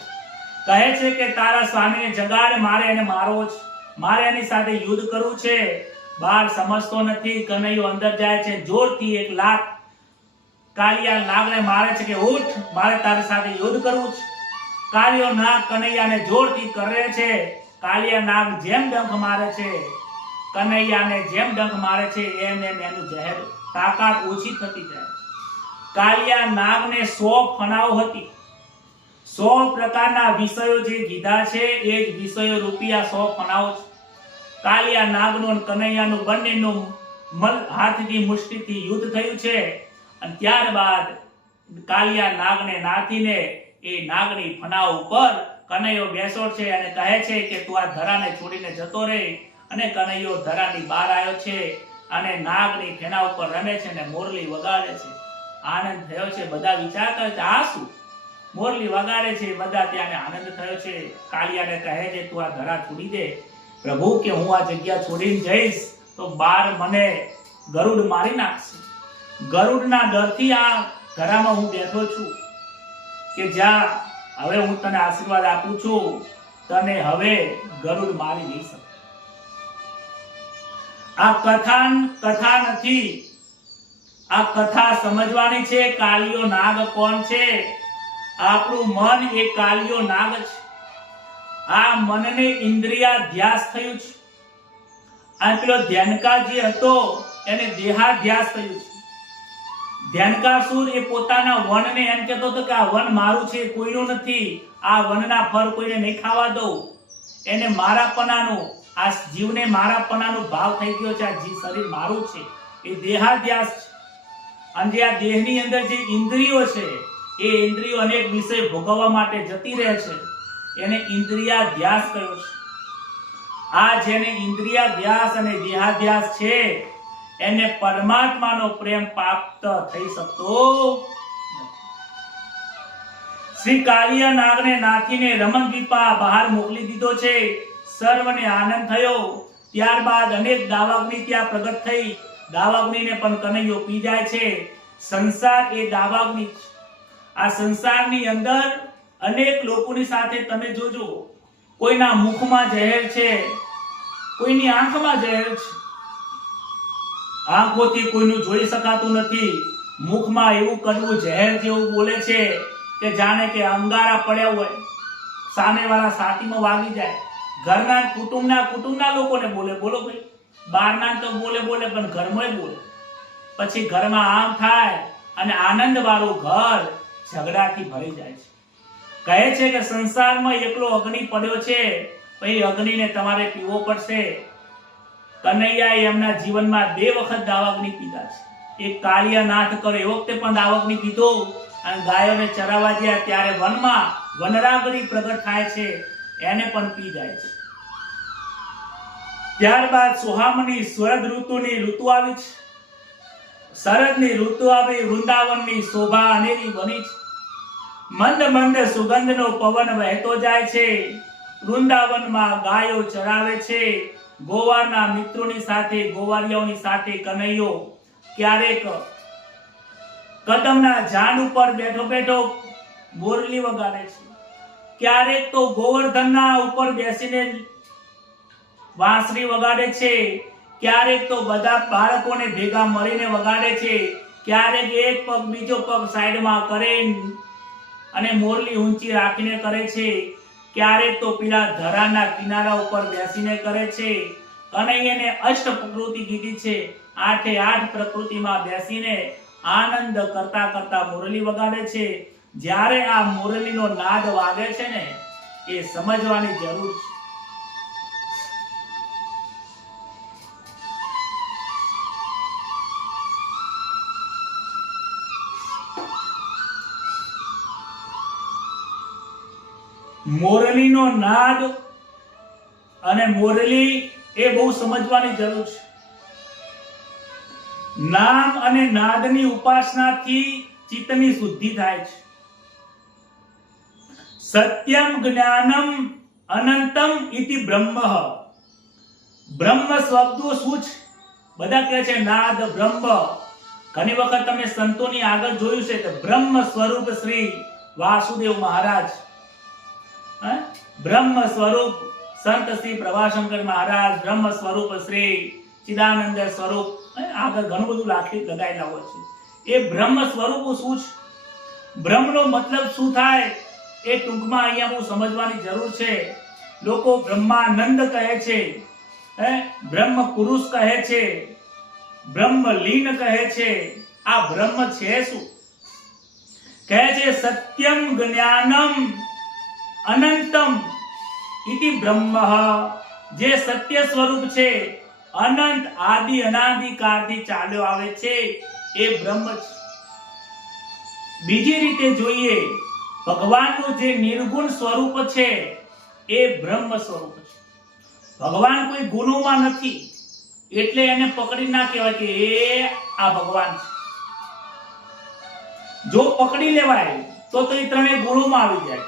કહે છે કે તારા સ્વામીને જગાડ, મારે એને મારવો છે, મારે એની સાથે યુદ્ધ કરવું છે. બાર સમજતો નથી. કનૈયો અંદર જાય છે, જોરથી એક લાત કાલિયા નાગને મારે છે કે ઉઠ, મારે તારી સાથે યુદ્ધ કરવું છે. કાલિયો નાગ કનૈયાને જોરથી કરે છે. કાલિયા નાગ જેમ ડંખ મારે છે, કનૈયાને જેમ ડંખ મારે છે, એમ એમ એનું ઝેર તાકાત ઓછી થતી જાય. કાલિયા નાગને 100 ફણાઓ હતી. 100 પ્રકારના વિષયો જે કીધા છે એ જ વિષયો રૂપિયા 100 ફણાઓ છે. કાલિયા નાગનું અને કનૈયાનું બંનેનું હાથથી મુષ્ટિથી યુદ્ધ થયું છે અને ત્યારબાદ કાલિયા નાગને નાથીને એ નાગની ફણા ઉપર કનૈયો બેસો છે અને કહે છે કે તું આ ધરાને છોડીને જતો રહે. અને કનૈયો ધરાની બહાર આવ્યો છે અને નાગની ફેના ઉપર રમે છે અને મોરલી વગાડે છે. આનંદ થયો છે. બધા વિચાર કરે છે આ શું? મોરલી વગાડે છે. બધા ત્યાં આનંદ થયો છે. કાલિયાને કહે છે તું આ ધરા છોડી દે. પ્રભુ કે હું આ જગ્યા છોડીને જઈશ તો બાર મને ગરુડ મારી નાખશે. ગરુડના ડરથી આ ધરામાં હું બેઠો છું કે જા, હવે હું તને આશીર્વાદ આપું છું, તને હવે ગરુડ મારી નહીં શકે. આ કથા નથી, આ કથા સમજવાની છે. કાલિયો નાગ કોણ છે? આપણું મન એ કાલિયો નાગ છે. આ મનને ઇન્દ્રિયાધ્યાસ થયું છે. આ પેલો ધ્યાનકા જે હતો એને દેહાધ્યાસ થયું છે. ધ્યાનકાસુર એ પોતાના વનને એમ કહેતો હતો કે આ વન મારું છે, કોઈનું નથી. આ વનના ફળ કોઈને નહીં ખાવા દઉં. એને મારાપણાનો, આ જીવને મારાપણાનો ભાવ થઈ ગયો છે. આ જીવ શરીર મારું છે, એ દેહાધ્યાસ છે. અને જે આ દેહની અંદર જે ઇન્દ્રિયો છે એ ઇન્દ્રિયો અનેક વિષય ભોગવવા માટે જતી રહે છે, એને ઇન્દ્રિયાધ્યાસ કહ્યો છે. આ જેને ઇન્દ્રિયાધ્યાસ અને દેહાધ્યાસ છે એને પરમાત્માનો પ્રેમ પ્રાપ્ત થઈ શકતો નથી. શ્રી કાલિયા નાગને નાથીને રમણ દીપા બહાર મોકલી દીધો છે. સર્વને આનંદ થયો. ત્યારબાદ અનેક દાવાગ્નિ ત્યાં પ્રગટ થઈ. દાવાગ્નિને પણ કનૈયો પી જાય છે. સંસાર એ દાવાગ્નિ છે. આ સંસારની અંદર અનેક લોકોની સાથે તમે જોજો, કોઈના મુખમાં ઝેર છે, કોઈની આંખમાં ઝેર છે. આંખોથી કોઈનું જોઈ શકાતું નથી. મુખમાં એવું કડવું ઝેર જેવું બોલે છે કે જાણે કે અંગારા પડ્યા હોય, સામેવાળા છાતીમાં વાગી જાય. ઘરના કુટુંબના લોકોને બોલે, બોલો ભાઈ. બહારના તો બોલે પણ ઘરમાં બોલે. પછી ઘરમાં આમ થાય અને આનંદ વાળું ઘર ઝઘડાથી ભરી જાય છે. કહે છે કે સંસારમાં એકલો અગ્નિ પડ્યો છે, પછી અગ્નિને તમારે પીવો પડશે. કનૈયાએ એમના જીવનમાં 2 વખત દાવાગ્નિ પીધા છે. એક કાલિયા નાથ કરે એ વખતે પણ દાવાગ્નિ પીધો અને ગાયોને ચરાવવા ગયા ત્યારે વનમાં વનરાગરી પ્રગટ થાય છે, એને પણ પી જાય છે. ત્યારબાદ સુહામણી શરદ ઋતુની ઋતુ આવી છે. શરદની ઋતુ આવી, વૃંદાવનની શોભા અનેરી બની છે. મંદ મંદ સુગંધનો પવન વહેતો જાય છે. વૃંદાવનમાં ગાયો ચરાવે છે. ગોવારના મિત્રોની સાથે, ગોવારિયાઓની સાથે કનૈયો ક્યારેક કદમના ઝાડ ઉપર બેઠો બેઠો મોરલી વગાડે છે. ક્યારેક તો ગોવર્ધનના ઉપર બેસીને વાંસળી વગાડે છે. ક્યારેક તો બધા બાળકોને ભેગા મળીને વગાડે છે. ક્યારેક એક પગ બીજો પગ સાઈડમાં કરે અને મોરલી ઊંચી રાખીને કરે છે. ક્યારેક તો પેલા ધરાના કિનારા ઉપર બેસીને કરે છે. અને એને અષ્ટ પ્રકૃતિ કીધી છે. 8 પ્રકૃતિમાં બેસીને આનંદ કરતા કરતા મુરલી વગાડે છે. જ્યારે આ મુરલીનો નાદ વાગે છે ને, એ સમજવાની જરૂર છે. મોરલીનો નાદ અને મોરલી એ બહુ સમજવાની જરૂર છે. નામ અને નાદની ઉપાસનાથી ચિત્તની શુદ્ધિ થાય છે. સત્યમ જ્ઞાનમ અનંતમ ઇતિ બ્રહ્મ. બ્રહ્મ શબ્દ શું છે? બધા કહે છે નાદ બ્રહ્મ. ઘણી વખત તમે સંતોની આગળ જોયું છે કે બ્રહ્મ સ્વરૂપ શ્રી વાસુદેવ મહારાજ, બ્રહ્મ સ્વરૂપ સંત શ્રી પ્રભાશંકર મહારાજ, બ્રહ્મ સ્વરૂપ શ્રી ચિદાનંદ સ્વરૂપ, આગળ ઘણું બધું લગાયેલા હોય છે. એ બ્રહ્મ સ્વરૂપ શું છે? બ્રહ્મનો મતલબ શું થાય એ ટૂંકમાં અહીંયા હું સમજવાની જરૂર છે. લોકો બ્રહ્માનંદ કહે છે, બ્રહ્મ પુરુષ કહે છે, બ્રહ્મલીન કહે છે. આ બ્રહ્મ છે શું? કહે છે સત્યમ જ્ઞાનમ અનંતમ ઇતિ બ્રહ્મ. જે સત્ય સ્વરૂપ છે, અનંત આદિ અનાદિ કાળથી ચાલ્યો આવે છે, એ બ્રહ્મ છે. બીજી રીતે જોઈએ, ભગવાનનું જે નિર્ગુણ સ્વરૂપ છે એ બ્રહ્મ સ્વરૂપ છે. ભગવાન કોઈ ગુણોમાં નથી, એટલે એને પકડી ના કહેવાય કે એ આ ભગવાન છે. જો પકડી લેવાય તો એ ત્રણેય ગુણોમાં આવી જાય,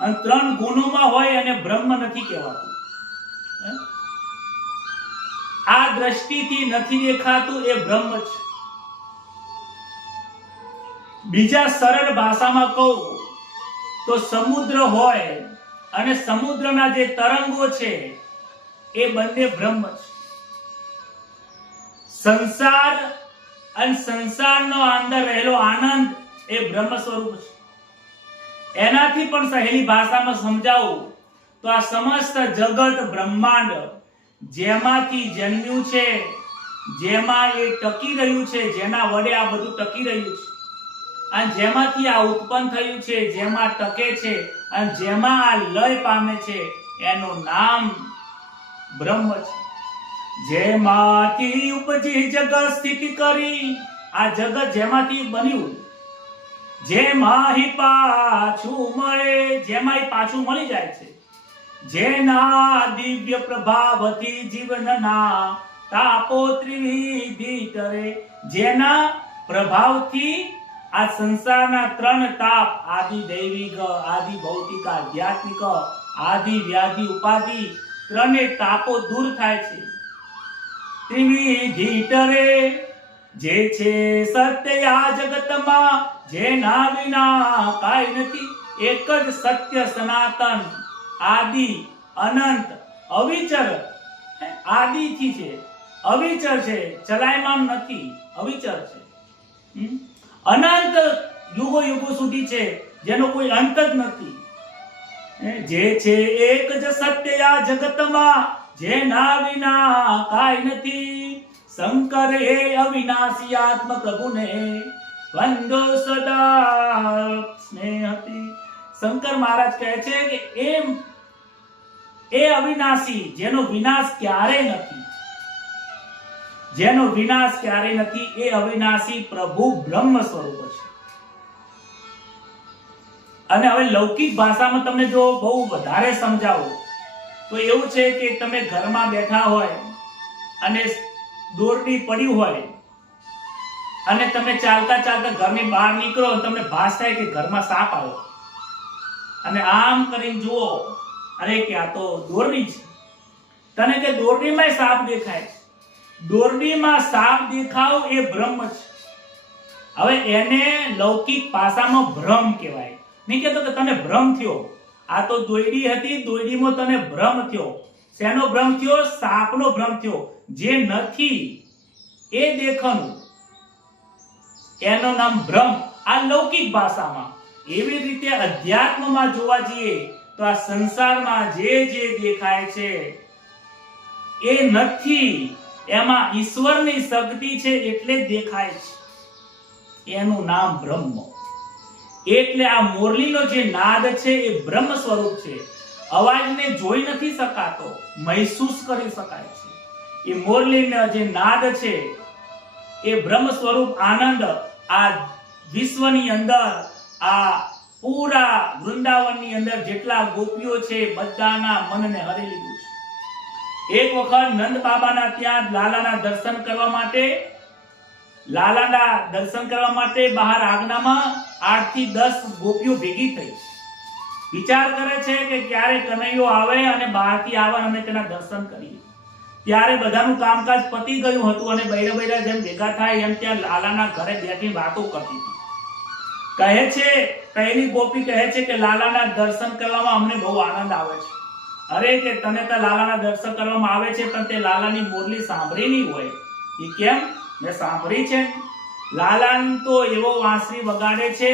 અને 3 ગુણોમાં હોય અને બ્રહ્મ નથી કહેવાતું. આ દ્રષ્ટિથી નથી દેખાતું એ બ્રહ્મ છે. બીજા સરળ ભાષામાં કહું તો સમુદ્ર હોય અને સમુદ્રના જે તરંગો છે એ બંને બ્રહ્મ છે. સંસાર અને સંસારનો અંદર રહેલો આનંદ એ બ્રહ્મ સ્વરૂપ છે. એનાથી પણ સહેલી ભાષામાં સમજાવું તો આ સમસ્ત જગત બ્રહ્માંડ જેમાંથી જન્મ્યું છે, જેમાં એ ટકી રહ્યું છે, જેના વડે આ બધું ટકી રહ્યું છે, અને જેમાંથી આ ઉત્પન્ન થયું છે, જેમાં ટકે છે, અને જેમાં આ લય પામે છે, એનું નામ બ્રહ્મ છે. જેમાંથી ઉપજી જગત સ્થિતિ કરી, આ જગત જેમાંથી બન્યું, જેમાં પાછું મળે, જેમાં પાછું મળી જાય છે, જેના દિવ્ય પ્રભાવથી જીવનના તાપો ત્રિવિધ ટરે, જેના પ્રભાવથી આ સંસારના 3 તાપ, આદિ દૈવિક, આદિ ભૌતિક, આધ્યાત્મિક, આદિ વ્યાધિ ઉપાધિ, 3 તાપો દૂર થાય છે. ત્રિવિધ ટરે, જે છે સત્ય આ જગતમાં, જેના વિના કાંઈ નથી. એક જ સત્ય સનાતન, આદિ અનંત અવિચર, આદિથી છે, અવિચર છે, ચલાયમાન નથી, અવિચર છે, અનંત યુગો યુગો સુધી છે, જેનો કોઈ અંત જ નથી. જે છે એક જ સત્ય આ જગતમાં, જેના વિના કાંઈ નથી. શંકર હે અવિનાશી આત્મ પ્રભુને વંદો સદા સ્નેહથી. શંકર મહારાજ કહે છે કે એ અવિનાશી, જેનો વિનાશ ક્યારે નથી, જેનો વિનાશ ક્યારે નથી, એ અવિનાશી પ્રભુ બ્રહ્મ સ્વરૂપ છે. અને હવે લૌકિક ભાષામાં તમને જો બહુ વધારે સમજાવો તો એવું છે કે તમે ઘરમાં બેઠા હોય અને દોરડી પડી હોય અને તમે ચાલતા ચાલતા ઘરની બહાર નીકળો અને તમને ભાસ થાય કે ઘરમાં સાપ આવ્યો, અને આમ કરીને જુઓ, અરે કે આ તો દોરડી છે. તને કે દોરડીમાં સાપ દેખાય, દોરડીમાં સાપ દેખાવ એ બ્રહ્મ છે. હવે એને લૌકિક ભાષામાં ભ્રમ કહેવાય. નહીં કહેતો કે તને ભ્રમ થયો, આ તો દોયડી હતી, દોયડીમાં તને ભ્રમ થયો. શેનો ભ્રમ થયો? સાપનો ભ્રમ થયો. જે નથી એ દેખાનું, એનું નામ ભ્રમ. આ લૌકિક ભાષામાં. એવી રીતે અધ્યાત્મમાં જોવા જઈએ તો આ સંસારમાં જે જે દેખાય છે એ નથી, એમાં ઈશ્વરની શક્તિ છે એટલે જ દેખાય છે, એનું નામ બ્રહ્મ. એટલે આ મોરલીનો જે નાદ છે એ બ્રહ્મ સ્વરૂપ છે. અવાજને જોઈ નથી શકાતો, મહેસૂસ કરી શકાય છે. એ મોરલીનો જે નાદ છે એ બ્રહ્મ સ્વરૂપ આનંદ આ વિશ્વની અંદર, આ પૂરા વૃંદાવનની અંદર જેટલા ગોપીઓ છે બધાના મનને હરી લીધું છે. એક વખત નંદ બાબાના ત્યાં લાલાના દર્શન કરવા માટે બહાર આંગણામાં 8 થી 10 ગોપીઓ ભેગી થઈ. વિચાર કરે છે કે ક્યારે કનૈયો આવે અને બહારથી આવે અને તેના દર્શન કરીએ. ત્યારે બધાનું કામકાજ પતી ગયું હતું અને બૈરા જેમ ભેગા થાય એમ ત્યાં લાલાના ઘરે બેઠી વાતો કરતી હતી. કહે છે, પહેલી ગોપી કહે છે કે લાલાના દર્શન કરવામાં અમને બહુ આનંદ આવે છે. અરે કે તને તો લાલાના દર્શન કરવામાં આવે છે પણ તે લાલાની મોરલી સાંભળી નહીં હોય. એ કેમ? મેં સાંભળી છે. લાલાન તો એવો વાંસળી વગાડે છે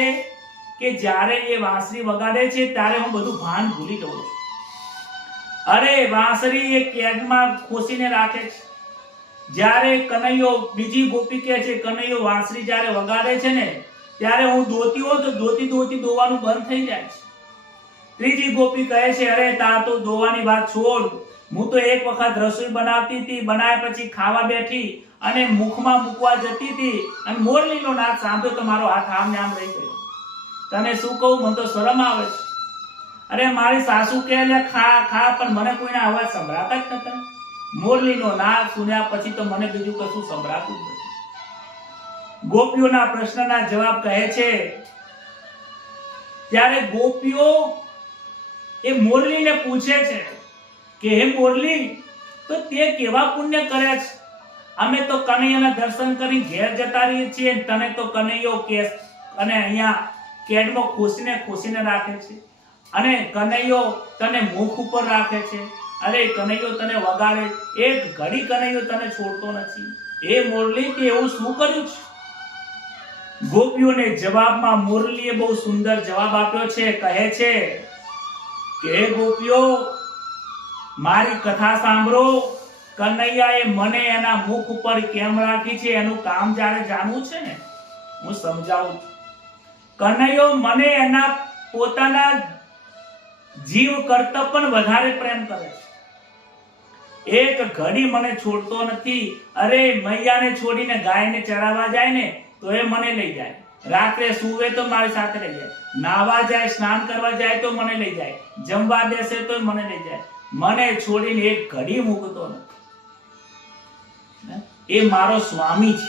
કે જ્યારે એ વાંસળી વગાડે છે ત્યારે હું બધું ભાન ભૂલી જઉં છું. અરે વાંસળી એ કેડમાં ખોસીને રાખે છે. જ્યારે કનૈયો, બીજી ગોપી કહે છે, કનૈયો વાંસળી જ્યારે વગાડે છે ને ત્યારે હું દોતી હો તો દોતી દોવાનું બંધ થઈ જાય છે. ત્રીજી ગોપી કહે છે, અરે તાર તો દોવાની વાત છોડ, હું તો એક વખત રસોઈ બનાવતી હતી, બનાવ્યા પછી ખાવા બેઠી અને મુખમાં મૂકવા જતી હતી અને મોરલીનો નાદ સાંભળ્યો તો મારો હાથ આમ ને આમ રહી ગયો. તને શું કહું, મને તો શરમ આવે છે. અરે મારી સાસુ કહે લે ખા પણ મને કોઈના અવાજ સંભળાતા જ નતા. મોરલીનો નાદ સુન્યા પછી તો મને બીજું કશું સંભળાતું જ નથી. ગોપીઓના પ્રશ્નના જવાબ કહે છે, ત્યારે ગોપીઓ એ મોરલીને પૂછે છે કે હે મોરલી, તો તે કેવા પુણ્ય કર્યા છે? અમે તો કનૈયાના દર્શન કરી ઘેર જતા રહીએ છીએ, તને તો કનૈયો કેસ અને અહીંયા કેડમાં ખોસીને રાખે છે અને કનૈયો તને મુખ ઉપર રાખે છે. અરે કનૈયો તને વગાડે, એક ઘડી કનૈયો તને છોડતો નથી. એ મોરલી તે એવું શું કર્યું છે? ગોપીઓને જવાબમાં મોરલીએ બહુ સુંદર જવાબ આપ્યો છે. કહે છે કે હે ગોપીઓ, મારી કથા સાંભળો. કનૈયાએ મને એના મુખ ઉપર કેમ રાખી છે એનું કામ જ્યારે જાણવું છે ને, હું સમજાવું છું. કનૈયો મને એના પોતાના જીવ કરતા પણ વધારે પ્રેમ કરે છે. એક ઘડી મને છોડતો નથી. અરે મૈયાને છોડીને ગાયને ચરાવવા જાય ને તો એ મને લઈ જાય. રાત્રે સૂવે તો મારી સાથે લઈ જાય. નાવા જાય, સ્નાન કરવા જાય તો મને લઈ જાય. જમવા બેસે તો મને લઈ જાય. મને છોડીને એક ઘડી મૂકતો નથી. એ મારો સ્વામી છે.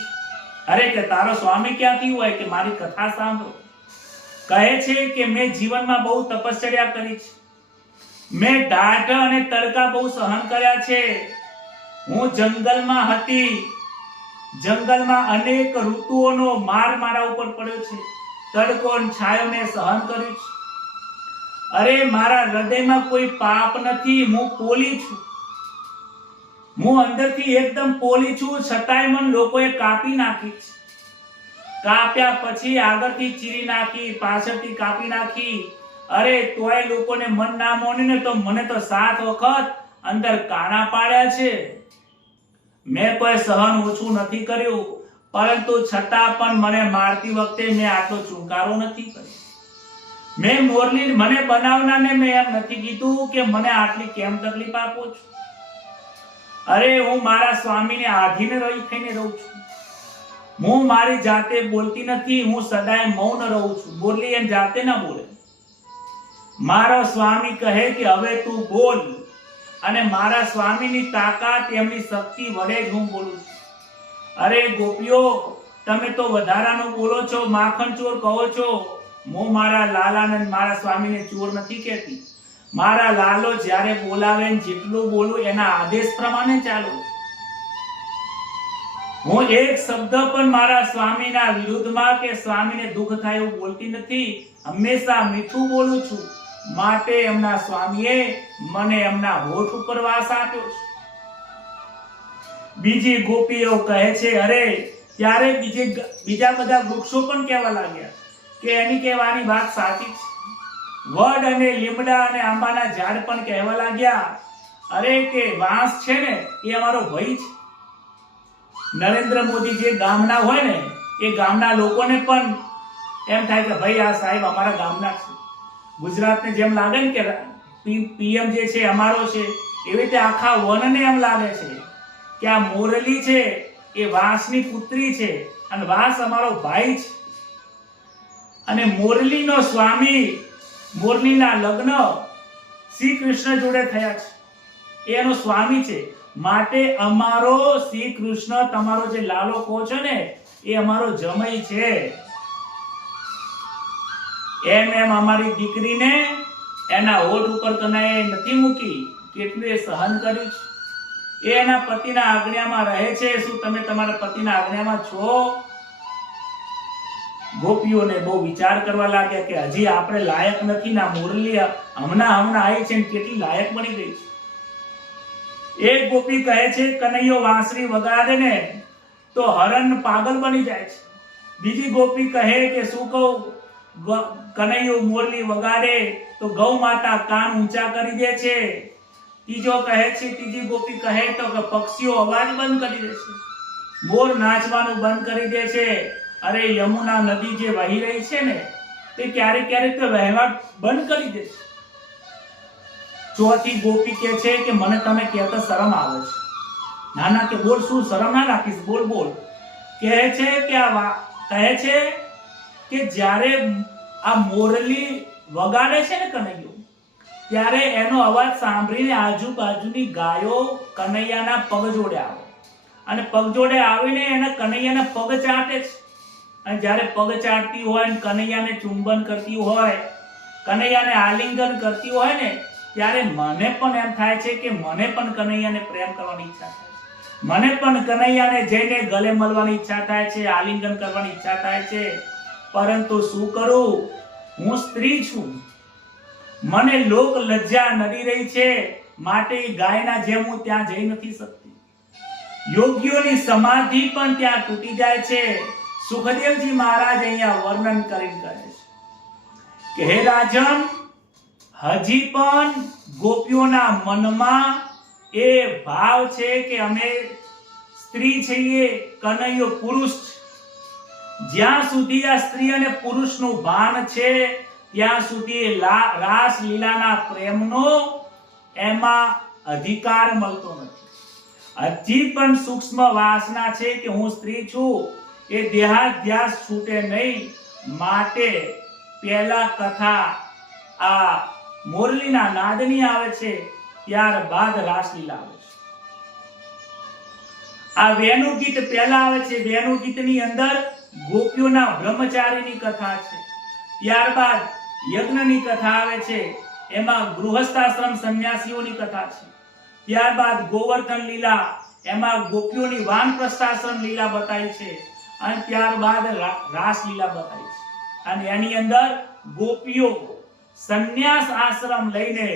અરે કે તારો સ્વામી ક્યાંથી હોય? કે મારી કથા સાંભળો. કહે છે કે મેં જીવનમાં બહુ તપશ્ચર્યા કરી છે. મેં ડાઢ અને તડકા બહુ સહન કર્યા છે. હું જંગલમાં હતી. જંગલમાં અનેક ઋતુઓનો માર મારા ઉપર પડ્યો છે. તડકો અને છાયો મેં સહન કર્યું છે. અરે મારા હૃદયમાં કોઈ પાપ નથી. હું પોલી છું. હું અંદરથી એકદમ પોલી છું, છતાંય મને લોકોએ કાપી નાખી છે. કાપ્યા પછી આગળથી ચીરી નાખી, પાછળથી કાપી નાખી. અરે તોય લોકોને મન ના મોનીને તો મને તો 7 વખત અંદર કાણા પાડ્યા છે. મેં કોઈ સહન ઓછું નથી કર્યું, પરંતુ છતાં પણ મને મારતી વખતે મેં આટલો ચુંકારો નથી કર્યો. મેં મોરલી મને બનાવનારને મેં એમ નથી કીધું કે મને આટલી કેમ તકલીફ આપો છો. અરે હું મારા સ્વામીને આધીને થઈને રહું છું. હું મારી જાતે બોલતી નથી. હું સદાય મૌન રહું છું. બોલી એમ જાતે ના બોલે. મારો સ્વામી કહે કે હવે તું બોલ, અને મારા સ્વામીની તાકાત, એમની શક્તિ વડે જ હું બોલું છું. અરે ગોપીઓ, તમે તો વધારાનું બોલો છો, માખણ ચોર કહો છો. હું મારા લાલાને, મારા સ્વામીને ચોર નથી કહેતી. મારા લાલો જ્યારે બોલાવે જેટલું બોલું એના આદેશ પ્રમાણે ચાલું. હું એક શબ્દ પણ મારા સ્વામીના વિરુદ્ધમાં કે સ્વામીને દુઃખ થાય એવું બોલતી નથી. હંમેશા મીઠું બોલું છું. માટે એમના સ્વામીએ મને એમના હોઠ ઉપર વાસ આપ્યો છે. બીજી ગોપીઓ કહે છે, અરે ત્યારે બીજા બધા વૃક્ષો પણ કહેવા લાગ્યા કે એની કહેવાની વાત સાચી છે. વડ અને લીમડા અને આંબાના ઝાડ પણ કહેવા લાગ્યા, અરે કે વાંસ છે ને એ અમારો ભય છે. નરેન્દ્ર મોદી જે ગામના હોય ને એ ગામના લોકોને પણ એમ થાય કે ભાઈ આ સાહેબ અમારા ગામના છે. ગુજરાતને જેમ લાગે ને કે પીએમ જે છે અમારો છે, એવી રીતે આખા વનને એમ લાગે છે કે આ મોરલી છે એ વાંસની પુત્રી છે અને વાંસ અમારો ભાઈ છે. અને મોરલીનો સ્વામી, મોરલીના લગ્ન શ્રી કૃષ્ણ જોડે થયા છે, એ એનો સ્વામી છે. માટે અમારો શ્રી કૃષ્ણ, તમારો જે લાલો કહો છો ને એ અમારો જમાઈ છે. એમ અમારી દીકરીને એના હોઠ ઉપર કનાએ નથી મૂકી, કેટલું એ સહન કર્યું છે. એ એના પતિના આજ્ઞામાં રહે છે. શું તમે તમારા પતિના આજ્ઞામાં છો? ગોપીઓને બહુ વિચાર કરવા લાગ્યા કે હજી આપણે લાયક નથી. ના મુરલી હમણાં આવી છે ને કેટલી લાયક બની ગઈ છે. એક ગોપી કહે છે કનૈયો વાંસળી વગાડે ને તો હરણ પાગલ બની જાય છે. બીજી ગોપી કહે કે શું કહું, કનૈયો મોરલી વગાડે તો ગૌ માતા કાન ઊંચા કરી દે છે. ત્રીજી ગોપી કહે તો કે પક્ષીઓ અવાજ બંધ કરી દે છે, મોર નાચવાનું બંધ કરી દે છે. અરે યમુના નદી જે વહી રહી છે ને તે ક્યારેક ક્યારેક તો વહેવા બંધ કરી દે છે. ચોથી ગોપી કહે છે કે મને તમે કહેતા શરમ આવે છે. ના કે બોલ, શું શરમ ના રાખીશ, બોલ. કહે છે કે જ્યારે આ મોરલી વગાડે છે ને કનૈયો, ત્યારે એનો અવાજ સાંભળીને આજુબાજુની ગાયો કનૈયાના પગ જોડે આવે અને પગ જોડે આવીને એના કનૈયાના પગ ચાટે છે. અને જ્યારે પગ ચાટતી હોય ને કનૈયાને ચુંબન કરતી હોય, કનૈયાને આલિંગન કરતી હોય ને, ત્યારે મને પણ એમ થાય છે કે મને પણ કનૈયાને પ્રેમ કરવાની ઈચ્છા થાય છે. મને પણ કનૈયાને જઈને ગલે મળવાની ઈચ્છા થાય છે, આલિંગન કરવાની ઈચ્છા થાય છે. પરંતુ શું કરું, હું સ્ત્રી છું, મને લોક લજ્જા નડી રહી છે, માટે ગાયના જેમ હું ત્યાં જઈ નથી શકતી. યોગીઓની સમાધિ પણ ત્યાં તૂટી જાય છે. સુખદેવજી મહારાજ અહીંયા વર્ણન કરીને કહે છે કે હે રાજન, હજી પણ ગોપીઓના મનમાં એ ભાવ છે કે અમે સ્ત્રી છીએ, કનૈયો પુરુષ છે. જ્યાં સુધી આ સ્ત્રી અને પુરુષનું ભાન છે ત્યાં સુધી રાસ લીલાના પ્રેમનો એમાં અધિકાર મળતો નથી. હજી પણ સૂક્ષ્મ વાસના છે કે હું સ્ત્રી છું, એ દેહાધ્યાસ છૂટે નહીં. માટે પહેલા કથા આ મોરલીના નાદની આવે છે, ત્યારબાદ રાસલીલા આવે છે. આ વેણુ ગીત પહેલા આવે છે. વેણુ ગીતની અંદર ગોપીઓના બ્રહ્મચારીની કથા છે, ત્યારબાદ યજ્ઞની કથા આવે છે, એમાં ગૃહસ્થાશ્રમ સંન્યાસીઓની કથા છે, ત્યારબાદ ગોવર્ધન લીલા, એમાં ગોપીઓની વાનપ્રસ્થાશ્રમ લીલા બતાવી છે, અને ત્યારબાદ રાસ લીલા બતાવી છે. અને એની અંદર ગોપીઓ સંન્યાસ આશ્રમ લઈને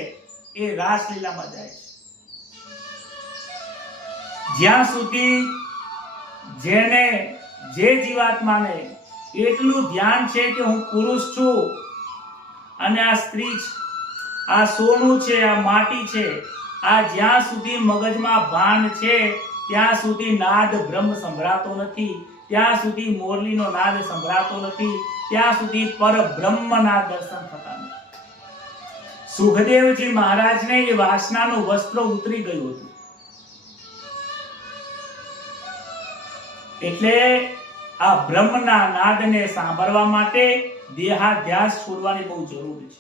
એ રાસ લીલામાં જાય છે. જ્યાં સુધી જેને જે જીવાત્માને એટલું ધ્યાન છે કે હું પુરુષ છું અને આ સ્ત્રી છે, આ સોનું છે, આ માટી છે, આ જ્યાં સુધી મગજમાં ભાન છે ત્યાં સુધી નાદ બ્રહ્મ સંભળાતો નથી, ત્યાં સુધી મોરલીનો નાદ સંભળાતો નથી, ત્યાં સુધી પરબ્રહ્મના દર્શન થતા નથી. સુખદેવજી મહારાજને એ વાસનાનું વસ્ત્ર ઉતરી ગયું હતું. એટલે આ બ્રહ્મના નાદને સાંભળવા માટે દેહાધ્યાસ છોડવાની બહુ જરૂર છે.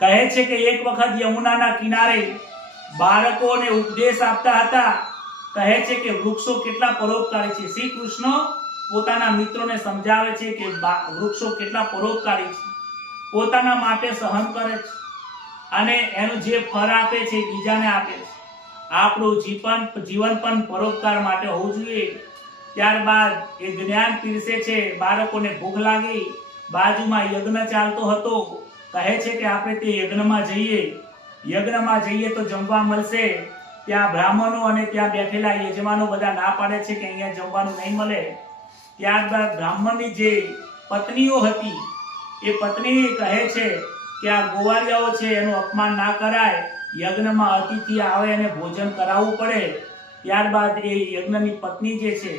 કહે છે કે એક વખત યમુનાના કિનારે બાળકોને ઉપદેશ આપતા હતા. કહે છે કે વૃક્ષો કેટલા પરોપકારી છે. શ્રી કૃષ્ણ પોતાના મિત્રોને સમજાવે છે કે વૃક્ષો કેટલા પરોપકારી છે, પોતાના માટે સહન કરે છે અને એનું જે ફળ આપે છે બીજાને આપે છે. આપણું જીવન પણ પરોપકાર માટે હોવું જોઈએ. ત્યારબાદ એ જ્ઞાન પીરસે છે. બાળકોને ભૂખ લાગી, બાજુમાં યજ્ઞ ચાલતો હતો. કહે છે કે આપણે તે યજ્ઞમાં જઈએ તો જમવા મળશે. ત્યાં બ્રાહ્મણો અને ત્યાં બેઠેલા યજમાનો બધા ના પાડે છે કે અહીંયા જમવાનું નહીં મળે. ત્યારબાદ બ્રાહ્મણની જે પત્નીઓ હતી એ પત્ની કહે છે કે આ ગોવાળિયાઓ છે એનું અપમાન ના કરાય, યજ્ઞમાં અતિથિ આવે અને ભોજન કરાવવું પડે, ત્યારબાદ એ યજ્ઞની પત્ની જે છે,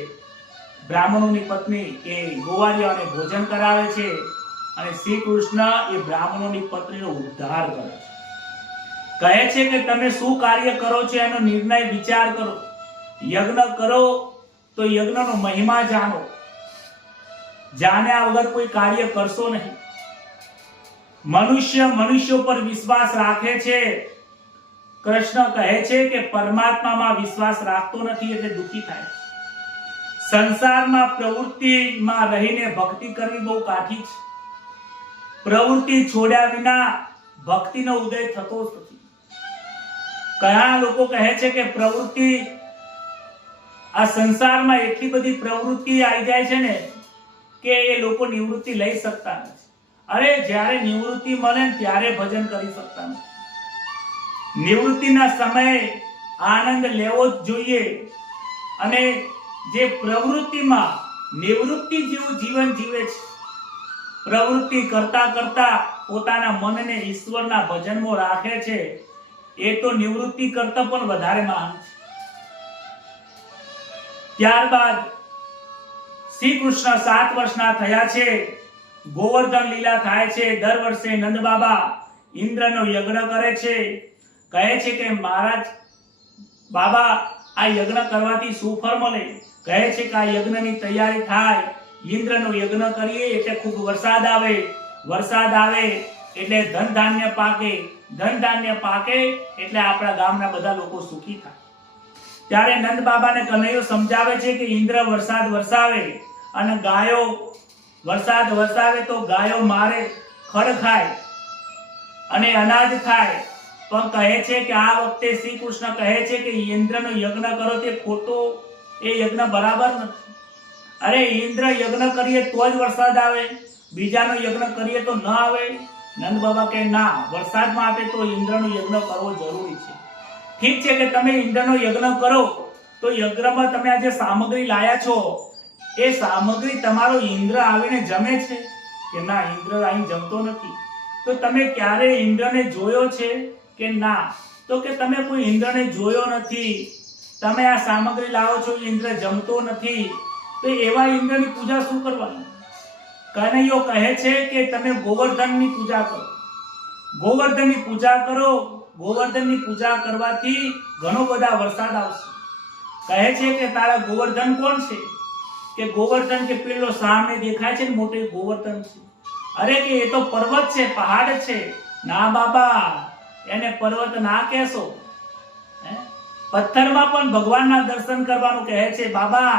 બ્રાહ્મણોની પત્ની, એ ગોવાળીઓને ભોજન કરાવે છે અને શ્રી કૃષ્ણ એ બ્રાહ્મણોની પત્નીનો ઉદ્ધાર કરે છે. કહે છે કે તમે શું કાર્ય કરો છો એનો નિર્ણય વિચાર કરો. યજ્ઞ કરો તો યજ્ઞનો મહિમા જાણો. જાણ્યા વગર કોઈ કાર્ય કરશો નહીં. મનુષ્ય પર વિશ્વાસ રાખે છે. કૃષ્ણ કહે છે કે પરમાત્મામાં વિશ્વાસ રાખતો નથી એટલે દુઃખી થાય છે. સંસારમાં પ્રવૃત્તિમાં રહીને ભક્તિ કરવી બહુ કાઠી છે. પ્રવૃત્તિ છોડ્યા વિના ભક્તિનો ઉદય થતો જ નથી. ઘણા લોકો કહે છે કે પ્રવૃત્તિ, આ સંસારમાં એટલી બધી પ્રવૃત્તિ આવી જાય છે ને કે એ લોકો નિવૃત્તિ લઈ શકતા નથી. અરે જ્યારે નિવૃત્તિ મળે ત્યારે ભજન કરી શકતા નથી. નિવૃત્તિના સમયે આનંદ લેવો જ જોઈએ. અને જે પ્રવૃત્તિમાં નિવૃત્તિ જેવું જીવન જીવે છે, પ્રવૃત્તિ કરતા કરતા પોતાના મનને ઈશ્વરના ભજનમાં રાખે છે, એ તો નિવૃત્તિ કરતા પણ વધારે મહાન છે. ત્યારબાદ શ્રી કૃષ્ણ 7 વર્ષના થયા છે. ગોવર્ધન લીલા થાય છે. દર વર્ષે નંદ બાબા ઇન્દ્રનો યજ્ઞ કરે છે. કહે છે કે મહારાજ બાબા, આ યજ્ઞ કરવાથી શું ફળ મળે? કહે છે કે આ યજ્ઞની તૈયારી થાય, ઇન્દ્રનો યજ્ઞ કરીએ એટલે ખૂબ વરસાદ આવે, વરસાદ આવે એટલે ધન ધાન્ય પાકે, ધન ધાન્ય પાકે એટલે આપણા ગામના બધા લોકો સુખી થાય. ત્યારે નંદ બાબાને કનૈયો સમજાવે છે કે ઇન્દ્ર વરસાદ વરસાવે અને ગાયો વરસાદ વરસાવે તો ગાયો મારે, ખડ ખાય અને અનાજ ખાય. પણ કહે છે કે આ વખતે શ્રી કૃષ્ણ કહે છે કે ઇન્દ્રનો યજ્ઞ કરો તે ખોટો, એ યજ્ઞ બરાબર નથી. અરે ઇન્દ્ર યજ્ઞ કરીએ તો જ વરસાદ આવે, બીજાનો યજ્ઞ કરીએ તો ન આવે. નંદ બાબા કહે ના, વરસાદ માટે તો ઇન્દ્રનો યજ્ઞ કરવો જરૂરી છે. ઠીક છે કે તમે ઇન્દ્રનો યજ્ઞ કરો તો યજ્ઞમાં તમે આ જે સામગ્રી લાયા છો, એ સામગ્રી તમારો ઇન્દ્ર આવીને જમે છે કે ના? ઇન્દ્ર અહીં જમતો નથી. તો તમે ક્યારે ઇન્દ્રને જોયો છે કે ના? તો કે તમે કોઈ ઇન્દ્રને જોયો નથી. તમે આ સામગ્રી લાવો છો, ઇન્દ્ર જમતો નથી, તો એવા ઇન્દ્રની પૂજા શું કરવાની? કનૈયો કહે છે કે તમે ગોવર્ધનની પૂજા કરો. ગોવર્ધનની પૂજા કરો. ગોવર્ધનની પૂજા કરવાથી ઘણો બધા વરસાદ આવશે. કહે છે કે તારા ગોવર્ધન કોણ છે? કે ગોવર્ધન કે પેલો સામે દેખાય છે ને મોટો ગોવર્ધન છે. અરે કે એ તો પર્વત છે, પહાડ છે. ના બાબા, એને પર્વત ના કહેશો. પથ્થરમાં પણ ભગવાનના દર્શન કરવાનું કહે છે. બાબા,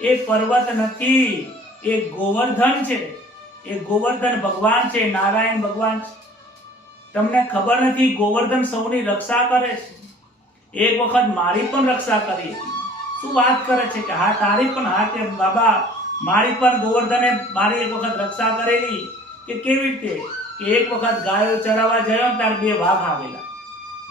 એ પર્વત નથી, એ ગોવર્ધન છે. એ ગોવર્ધન ભગવાન છે, નારાયણ ભગવાન છે. તમને ખબર નથી, ગોવર્ધન સૌની રક્ષા કરે છે. એક વખત મારી પણ રક્ષા કરી હતી. શું વાત કરે છે કે હા તારી પણ? હા કે બાબા, મારી પણ ગોવર્ધને મારી એક વખત રક્ષા કરેલી. કે કેવી રીતે? કે એક વખત ગાયો ચરાવવા ગયો ત્યારે 2 વાઘ આવેલા.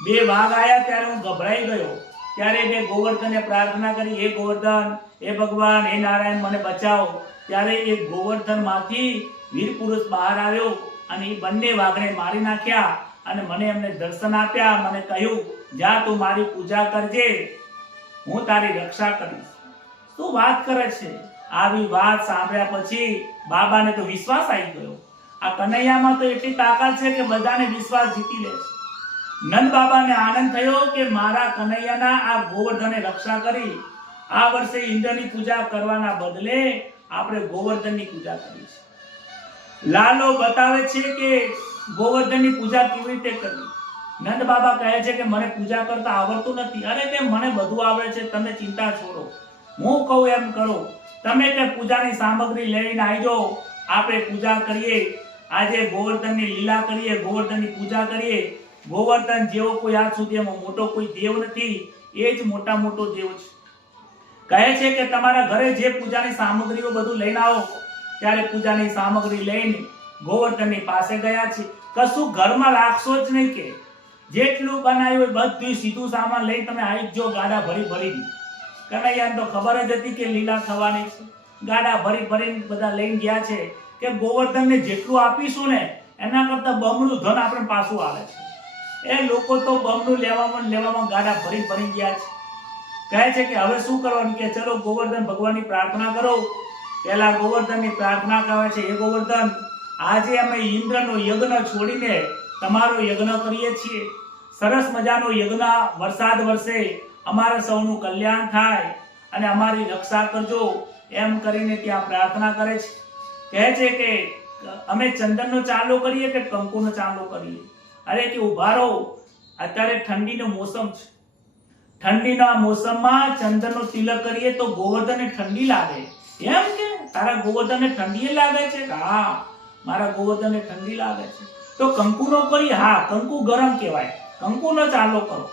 2 વાઘ આયા ત્યારે હું ગભરાઈ ગયો. ત્યારે મેં ગોવર્ધનને પ્રાર્થના કરી, હે ગોવર્ધન, હે ભગવાન, હે નારાયણ, મને બચાવો. ત્યારે એ ગોવર્ધન માંથી વીર પુરુષ બહાર આવ્યો અને એ બંને વાઘને મારી નાખ્યા અને મને એમને દર્શન આપ્યા. મને કહ્યું, જા તું મારી પૂજા કરજે, હું તારી રક્ષા કરીશ. શું વાત કરે છે? આવી વાત સાંભળ્યા પછી બાબાને તો વિશ્વાસ આવી ગયો. આ કનૈયામાં તો એટલી તાકાત છે કે બધાને વિશ્વાસ જીતી લે છે. નંદ બાબાને આનંદ થયો કે મારા કનૈયાના આ ગોવર્ધને રક્ષા કરી. આ વર્ષે ઇન્દ્રની પૂજા કરવાના બદલે આપણે ગોવર્ધનની પૂજા કરી છે. લાલો બતાવે છે કે ગોવર્ધનની પૂજા કેવી રીતે કરવી. નંદ બાબા કહે છે કે મને પૂજા કરતા આવડતું નથી. અરે કે મને બધું આવડે છે, તમે ચિંતા છોડો, હું કહું એમ કરો. તમે તે પૂજાની સામગ્રી લઈને આવી જાઓ, આપણે પૂજા કરીએ. આજે ગોવર્ધનની લીલા કરીએ, ગોવર્ધનની પૂજા કરીએ. ગોવર્ધન જેવો કોઈ આજ સુધીમાં મોટો કોઈ દેવ નથી, એ જ મોટા મોટો દેવ છે. કહે છે કે તમારા ઘરે જે પૂજાની સામગ્રીઓ બધું લઈને આવો. ત્યારે પૂજાની સામગ્રી લઈને ગોવર્ધનની પાસે ગયા છે. કશું ઘરમાં રાખશો જ નહીં, કે જેટલું બનાવ્યું હોય બધું સીધું સામાન લઈ તમે આવી જ જો, ગાડા ભરી ભરી. કનૈયાને તો ખબર જ હતી કે લીલા થવાની છે. ગાડા ભરી ભરીને બધા લઈને ગયા છે કે ગોવર્ધનને જેટલું આપીશું ને એના કરતા બમણું ધન આપણે પાછું આવે છે. એ લોકો તો બમનું લેવામાં ગાડા ભરી ગયા છે. કહે છે કે હવે શું કરવાનું, કે ચલો ગોવર્ધન ભગવાનની પ્રાર્થના કરો. પહેલા ગોવર્ધનની પ્રાર્થના કરે છે, હે ગોવર્ધન, આજે અમે ઇન્દ્રનો યજ્ઞ છોડીને તમારો યજ્ઞ કરીએ છીએ. સરસ મજાનો યજ્ઞ, વરસાદ વરસે, અમારા સૌનું કલ્યાણ થાય અને અમારી રક્ષા કરજો, એમ કરીને ત્યાં પ્રાર્થના કરે છે. કહે છે કે અમે ચંદનનો ચાંદલો કરીએ કે કંકુનો ચાંદલો કરીએ? અરે કે ઉભા રહો, અત્યારે ઠંડીનો મોસમ છે, ઠંડીના મોસમમાં ચંદનનો તિલક કરીએ તો ગોવર્ધનને ઠંડી લાગે. એમ કે તારા ગોવર્ધનને ઠંડી લાગે છે? હા, મારા ગોવર્ધનને ઠંડી લાગે છે. તો કંકુનો કરીએ? હા, કંકુ ગરમ કહેવાય, કંકુનો ચાંદલો કરો.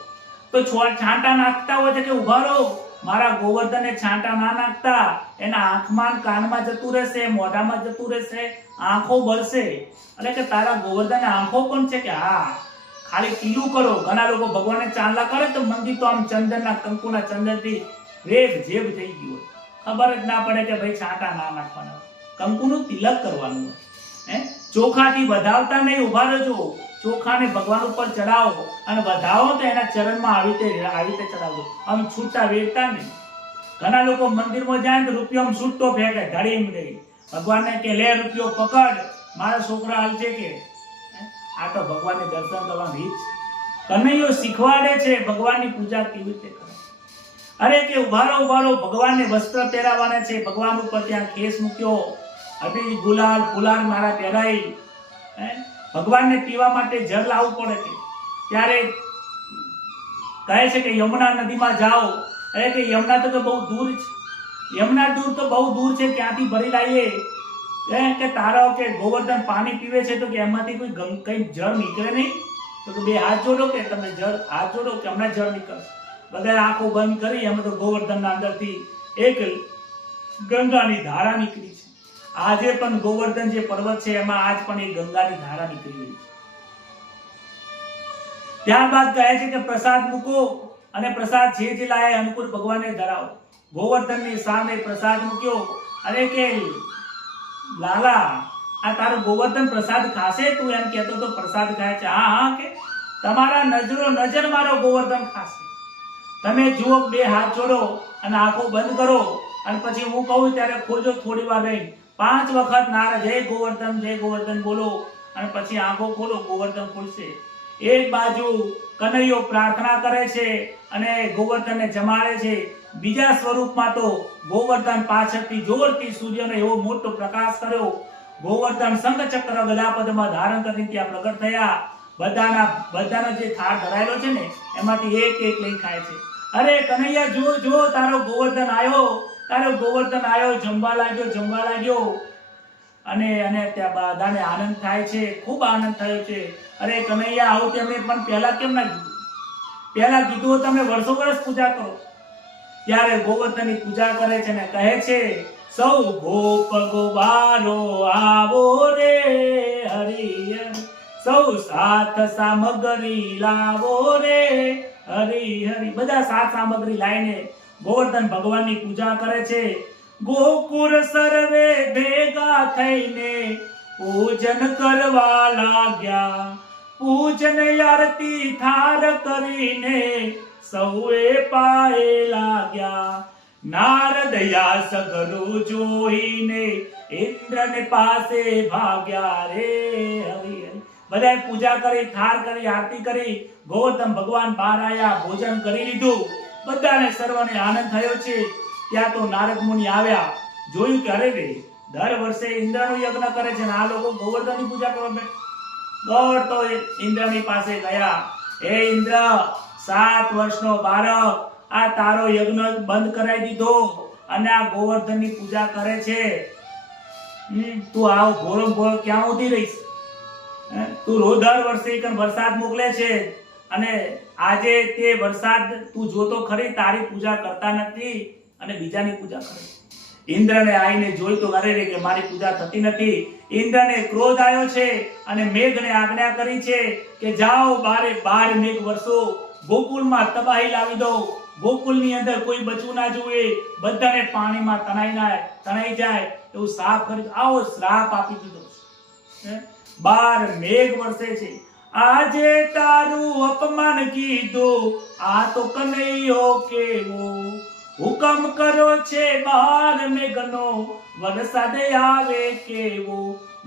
તો છાંટા નાખતા હોય છે કે ઉભા રહો, મારા ગોવર્ધનને છાંટા ના નાખતા, એના આંખમાં કાનમાં જતું રહેશે, મોઢામાં જતું રહેશે, આંખો બળશે. એટલે કે તારા ગોવર્ધનને આંખો પણ છે કે હા, ખાલી પીલું કરો. ઘણા લોકો ભગવાનને ચાંદલા કરે તો મંદિર તો આમ ચંદનના કંકુના ચંદનથી રેબ જેબ થઈ ગયું, ખબર જ ના પડે કે ભાઈ છાંટા ના નાખવાના, કંકુનું તિલક કરવાનું હોય. ચોખાથી વધાવતા નહીં, ઉભા રહેજો, ચોખાને ભગવાન ઉપર ચડાવો અને વધાવો તો એના ચરણમાં આવી રીતે ચડાવજો, આમ છૂટા વેરતા નહીં. ઘણા લોકો મંદિરમાં જાય તો રૂપિયો આમ છૂટો ફેંકે, ધડીમ નહીં. ભગવાનને કે લે રૂપિયો પકડ, મારા છોકરા હાલશે કે. આ તો ભગવાનને દર્શન કરવાની રીત છે. કનૈયો શીખવાડે છે ભગવાનની પૂજા કેવી રીતે કરે. અરે કે ઉભા રહો, ભગવાનને વસ્ત્ર પહેરાવાના છે, ભગવાન ઉપર ત્યાં કેસ મૂક્યો, અભી ગુલાલ મારા પહેરાઈ. ભગવાનને પીવા માટે જળ લાવવું પડે છે. ત્યારે કહે છે કે યમુના નદીમાં જાઓ. અરે કે યમુના તો બહુ દૂર છે, યમુના તો બહુ દૂર છે, ક્યાંથી ભરી લાવીએ? કે તારો કે ગોવર્ધન પાણી પીવે છે તો કે એમાંથી કોઈ કઈ જળ નીકળે નહીં? તો કે બે હાથ જોડો, કે તમે હાથ જોડો કે હમણાં જળ નીકળશે. બધા આંખો બંધ કરી, એમાં તો ગોવર્ધનના અંદરથી એક ગંગાની ધારા નીકળી છે. આજે પણ ગોવર્ધન જે પર્વત છે એમાં આજ પણ એક ગંગાની ધારા નીકળી રહી છે. ત્યારબાદ કહે છે કે પ્રસાદ મૂકો અને પ્રસાદ જે લાય અનુકૂળ ભગવાનને ધરાવો. ગોવર્ધનની સામે પ્રસાદ મૂક્યો. અરે કે લાલા, આ તારો ગોવર્ધન પ્રસાદ ખાશે? તું એમ કહેતો તો પ્રસાદ ખાય છે? હા, કે તમારા નજર મારો ગોવર્ધન ખાશે. તમે જુઓ, બે હાથ જોડો અને આંખો બંધ કરો અને પછી હું કહું ત્યારે ખોલજો. થોડી વાર રહી 5 વખત નારા જય ગોવર્ધન બોલો અને પછી આંખો ખોલો, ગોવર્ધન ખુલશે. એક બાજુ કનૈયો પ્રાર્થના કરે છે અને ગોવર્ધનને જમાડે છે. બીજા સ્વરૂપમાં તો ગોવર્ધન પાછળથી જોરથી સૂર્યનો એવો મોટો પ્રકાશ કર્યો. ગોવર્ધન શંખ ચક્ર ગદા પદ્મમાં ધારણ કરીને ત્યાં પ્રગટ થયા. બધાનો જે થાળ ધરાયેલો છે ને એમાંથી એક લઈ ખાય છે. અરે કનૈયા જો તારો ગોવર્ધન આવ્યો, જમવા લાગ્યો. અને ત્યાં બધાને આનંદ થાય છે, ખૂબ આનંદ થયો છે. અરે કનૈયા, આવું તમે પણ પહેલા કેમ ના કીધું? પહેલા કીધું તમે વર્ષો વર્ષ પૂજા કરો. ત્યારે ગોવર્ધનની પૂજા કરે છે ને કહે છે, સૌ ગોપ ગોવારો આવો રે હરિ, સૌ સાથ સામગ્રી લાવો રે હરિ. બધા સાથ સામગ્રી લાવીને ગોવર્ધન ભગવાનની પૂજા કરે છે. ગોકુળ સર્વે ભેગા થઈને પૂજન કરવા લાગ્યા. પૂજન આરતી થાર કરીને સૌએ પાએ લાગ્યા. નારદયા સગરો જોઈને ઇન્દ્રને પાસે ભાગ્યા રે હરિ. બધાએ પૂજા કરી, થાર કરી, આરતી કરી. ગોવર્ધન ભગવાન બહાર આવ્યા, ભોજન કરી લીધું. બધાને સર્વને આનંદ થયો છે. ત્યાં તો નારદ મુનિ આવ્યા, જોયું કે અરે રે, દર વર્ષે ઇન્દ્રનો યજ્ઞ કરે છે ને આ લોકો ગોવર્ધનની પૂજા કરવા બેઠા. દોડતો ઇન્દ્રની પાસે ગયા. હે ઇન્દ્ર, 7 વર્ષનો બાળક આ તારો યજ્ઞ બંધ કરાવી દીધો અને આ ગોવર્ધનની પૂજા કરે છે. તું આવો ભોરો ક્યાં ઉધી રહીશ? તું દર વર્ષે વરસાદ મોકલે છે અને આજે તે વરસાદ તું જોતો ખરી, તારી પૂજા કરતા નથી અને બીજાની પૂજા કરે. ઇન્દ્રને આવીને જોઈ તો અરે રે કે મારી પૂજા થતી નથી. ઇન્દ્રને ક્રોધ આવ્યો છે અને મેઘને આજ્ઞા કરી છે કે જાઓ 12 મેઘ વર્ષો, ગોકુળમાં તબાહી લાવી દો. ગોકુળની અંદર કોઈ બચવું ના જોઈએ, બધાને પાણીમાં તણાઈ જાય એવું શ્રાપ કરી. આવો શ્રાપ આપી દીધો. 12 મેઘ વર્ષે છે આજે તારું અપમાન કીધું, આ તો કનૈયો કેવો, હુકમ કરો છે બહાર મેઘનો, વરસાદ આવે કેવો,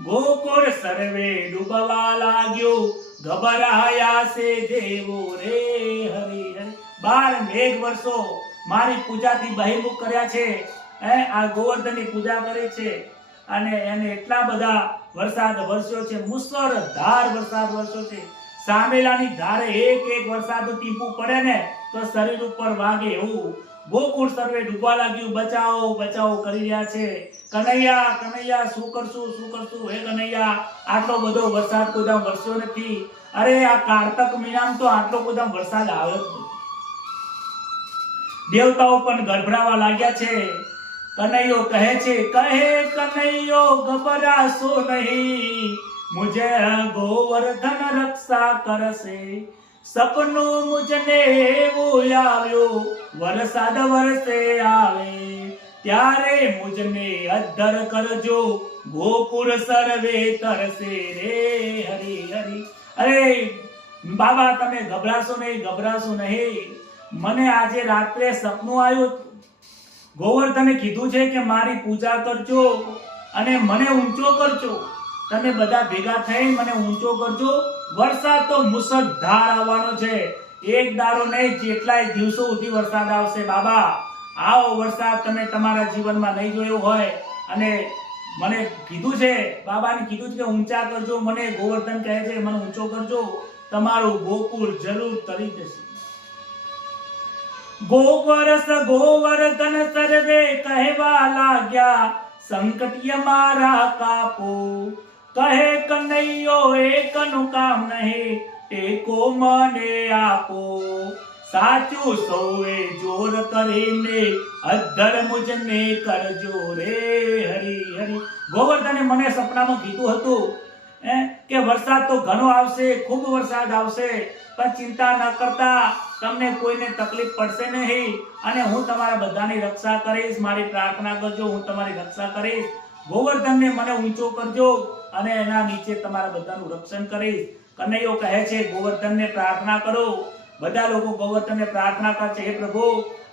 ગોકુળ સર્વે ડૂબવા લાગ્યો, ગભરાયા છે દેવો રે હરી હરી. 12 મેઘ વર્ષો મારી પૂજાથી બહિર્મુખ કર્યા છે. આ ગોવર્ધનની પૂજા કરે છે અને એને એટલા બધા વરસાદ વરસ્યો છે, મુસળધાર વરસાદ વરસ્યો છે. સામેલાની ધારે એક એક વરસાદનું ટીપું પડે ને તો શરીર ઉપર વાગે એવું. ગોકુળ સર્વે ડૂબવા લાગ્યું, બચાવો બચાવો કરી રહ્યા છે. કનૈયા કનૈયા શું કરશું હે કનૈયા, આટલો બધો વરસાદ કોઈ દામ વરસ્યો નથી. અરે આ કારતક મહિનામાં તો આટલો બધો વરસાદ આવ્યો જ નથી. દેવતાઓ પણ ગભરાવા લાગ્યા છે. કનૈયો કહે છે, કહે કનૈયો ગભરાશો નહીં, મુજે ગોવર્ધન રક્ષા કરશે. સપનું મુજને એવું આવ્યો, વરસાદ વરસે આવે, ત્યારે મુજને અદ્ધર કરજો, ગોકુળ સર્વે તરસે રે હરી હરી. અરે બાબા તમે ગભરાશો નહીં. મને આજે રાત્રે સપનું આવ્યું. ગોવર્ધને કીધું છે કે મારી પૂજા કરજો અને મને ઊંચો કરજો. તમે બધા ભેગા થઈ મને ઊંચો કરજો. વરસાદ તો મુસળધાર આવવાનો છે. એક દારો નહીં, જેટલાય દિવસો સુધી વરસાદ આવશે. બાબા આવો વરસાદ તમે તમારા જીવનમાં નહીં જોયો હોય અને મને કીધું છે, બાબાને કીધું છે કે ઊંચા કરજો મને. ગોવર્ધન કહે છે મને ઊંચો કરજો, તમારું ગોકુળ જરૂર તરી જશે. ગોવર્ધન સર્વે કહેવા લાગ્યા, સંકટ મારા કાપો. કહે કનૈયો એકનું કામ નહીં, ટેકો મને આપો. સાચું સૌએ જોર કરીને, અદ્ધર મુજને કરજો રે હરી હરી. ગોવર્ધને મને સપનામાં કીધું હતું કે વરસાદ તો ઘણો આવશે, ખૂબ વરસાદ આવશે, પણ ચિંતા ન કરતા, તમને કોઈને તકલીફ પડશે નહીં અને હું તમારા બધાની રક્ષા કરીશ. મારી પ્રાર્થના કરજો, હું તમારી રક્ષા કરીશ. ગોવર્ધનને મને ઊંચો કરજો અને એના નીચે તમારા બધાનું રક્ષણ કરીશ. કનૈયો કહે છે ગોવર્ધનને પ્રાર્થના કરો. બધા લોકો ગોવર્ધનને પ્રાર્થના કરે છે, હે પ્રભુ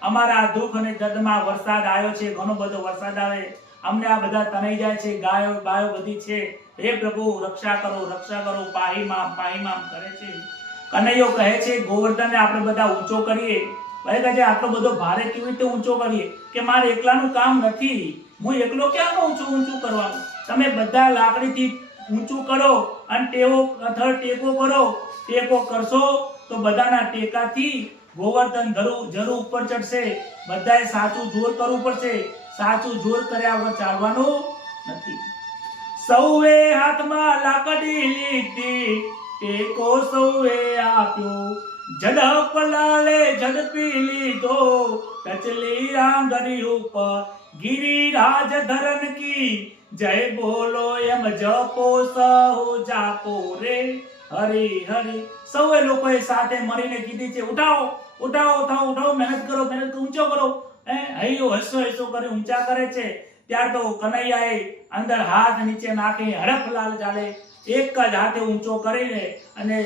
અમારા દુઃખ અને દર્દમાં વરસાદ આવ્યો છે, ઘણો બધો વરસાદ આવે, અમને આ બધા તણાઈ જાય છે, ગાયો બાયો બધી છે, હે પ્રભુ રક્ષા કરો પાહી મામ કરે છે. કનૈયો કહે છે ગોવર્ધનને આપણે બધા ઊંચો કરીએ. ભાઈ કહે છે આટલો બધો ભારે કેવી રીતે ઊંચો કરીએ, કે મારે એકલાનું કામ નથી, હું એકલો ક્યાં ઊંચું કરવાનું. તમે બધા લાકડીથી ઊંચું કરો અને ટેકો કરો. ટેકો કરશો તો બધાના ટેકાથી ગોવર્ધન જરૂર ઉપર ચડશે. બધાએ સાચું જોર કરવું પડશે. સાચું જોર કર્યા વગર ચાલવાનું નથી. સૌએ હાથમાં લાકડી લીધી, ટેકો સૌએ આપ્યો, ઝડપ લાલે ઝડપી લીધો, ટચલી આંગળી ઉપર, ગિરિરાજ ધરન કી જય બોલો એમ જપો સહુ જાપો રે હરી હરી. સૌએ લોકોએ સાથે મળીને કીધી છે ઉઠાવો, મહેનત કરો, ઊંચો કરો. હૈયો હસો કરે ઊંચા કરે છે. ત્યાર તો કનૈયાએ અંદર હાથ નીચે નાખી હડફલાલ ચાલે, એક જ હાથે ઊંચો કરીને અને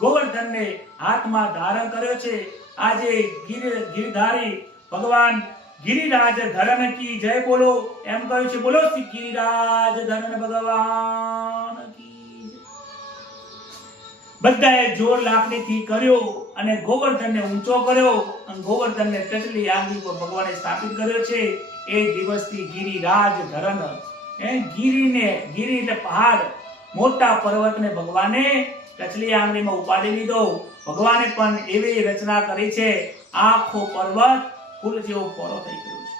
ગોવર્ધનને હાથમાં ધારણ કર્યો છે. આજે ગિરધારી ભગવાન ગિરિરાજ ધરન કી જય બોલો એમ કહ્યું છે. બોલો શ્રી ગિરિરાજ ધરન ભગવાન કી. બધાએ જોર લાકડીથી કર્યો અને ગોવર્ધનને ઊંચો કર્યો અને ગોવર્ધનને ટચલી આંગળી પર ભગવાને સ્થાપિત કર્યો છે. એ દિવસથી ગિરિરાજ ધરન, ગિરી એટલે પહાડ, મોટા પર્વતને ભગવાને ટચલી આંગળીમાં ઉપાડી લીધો. ભગવાને પણ એવી રચના કરી છે, આખો પર્વત ફૂલ જેવો પોરો થઈ ગયો છે.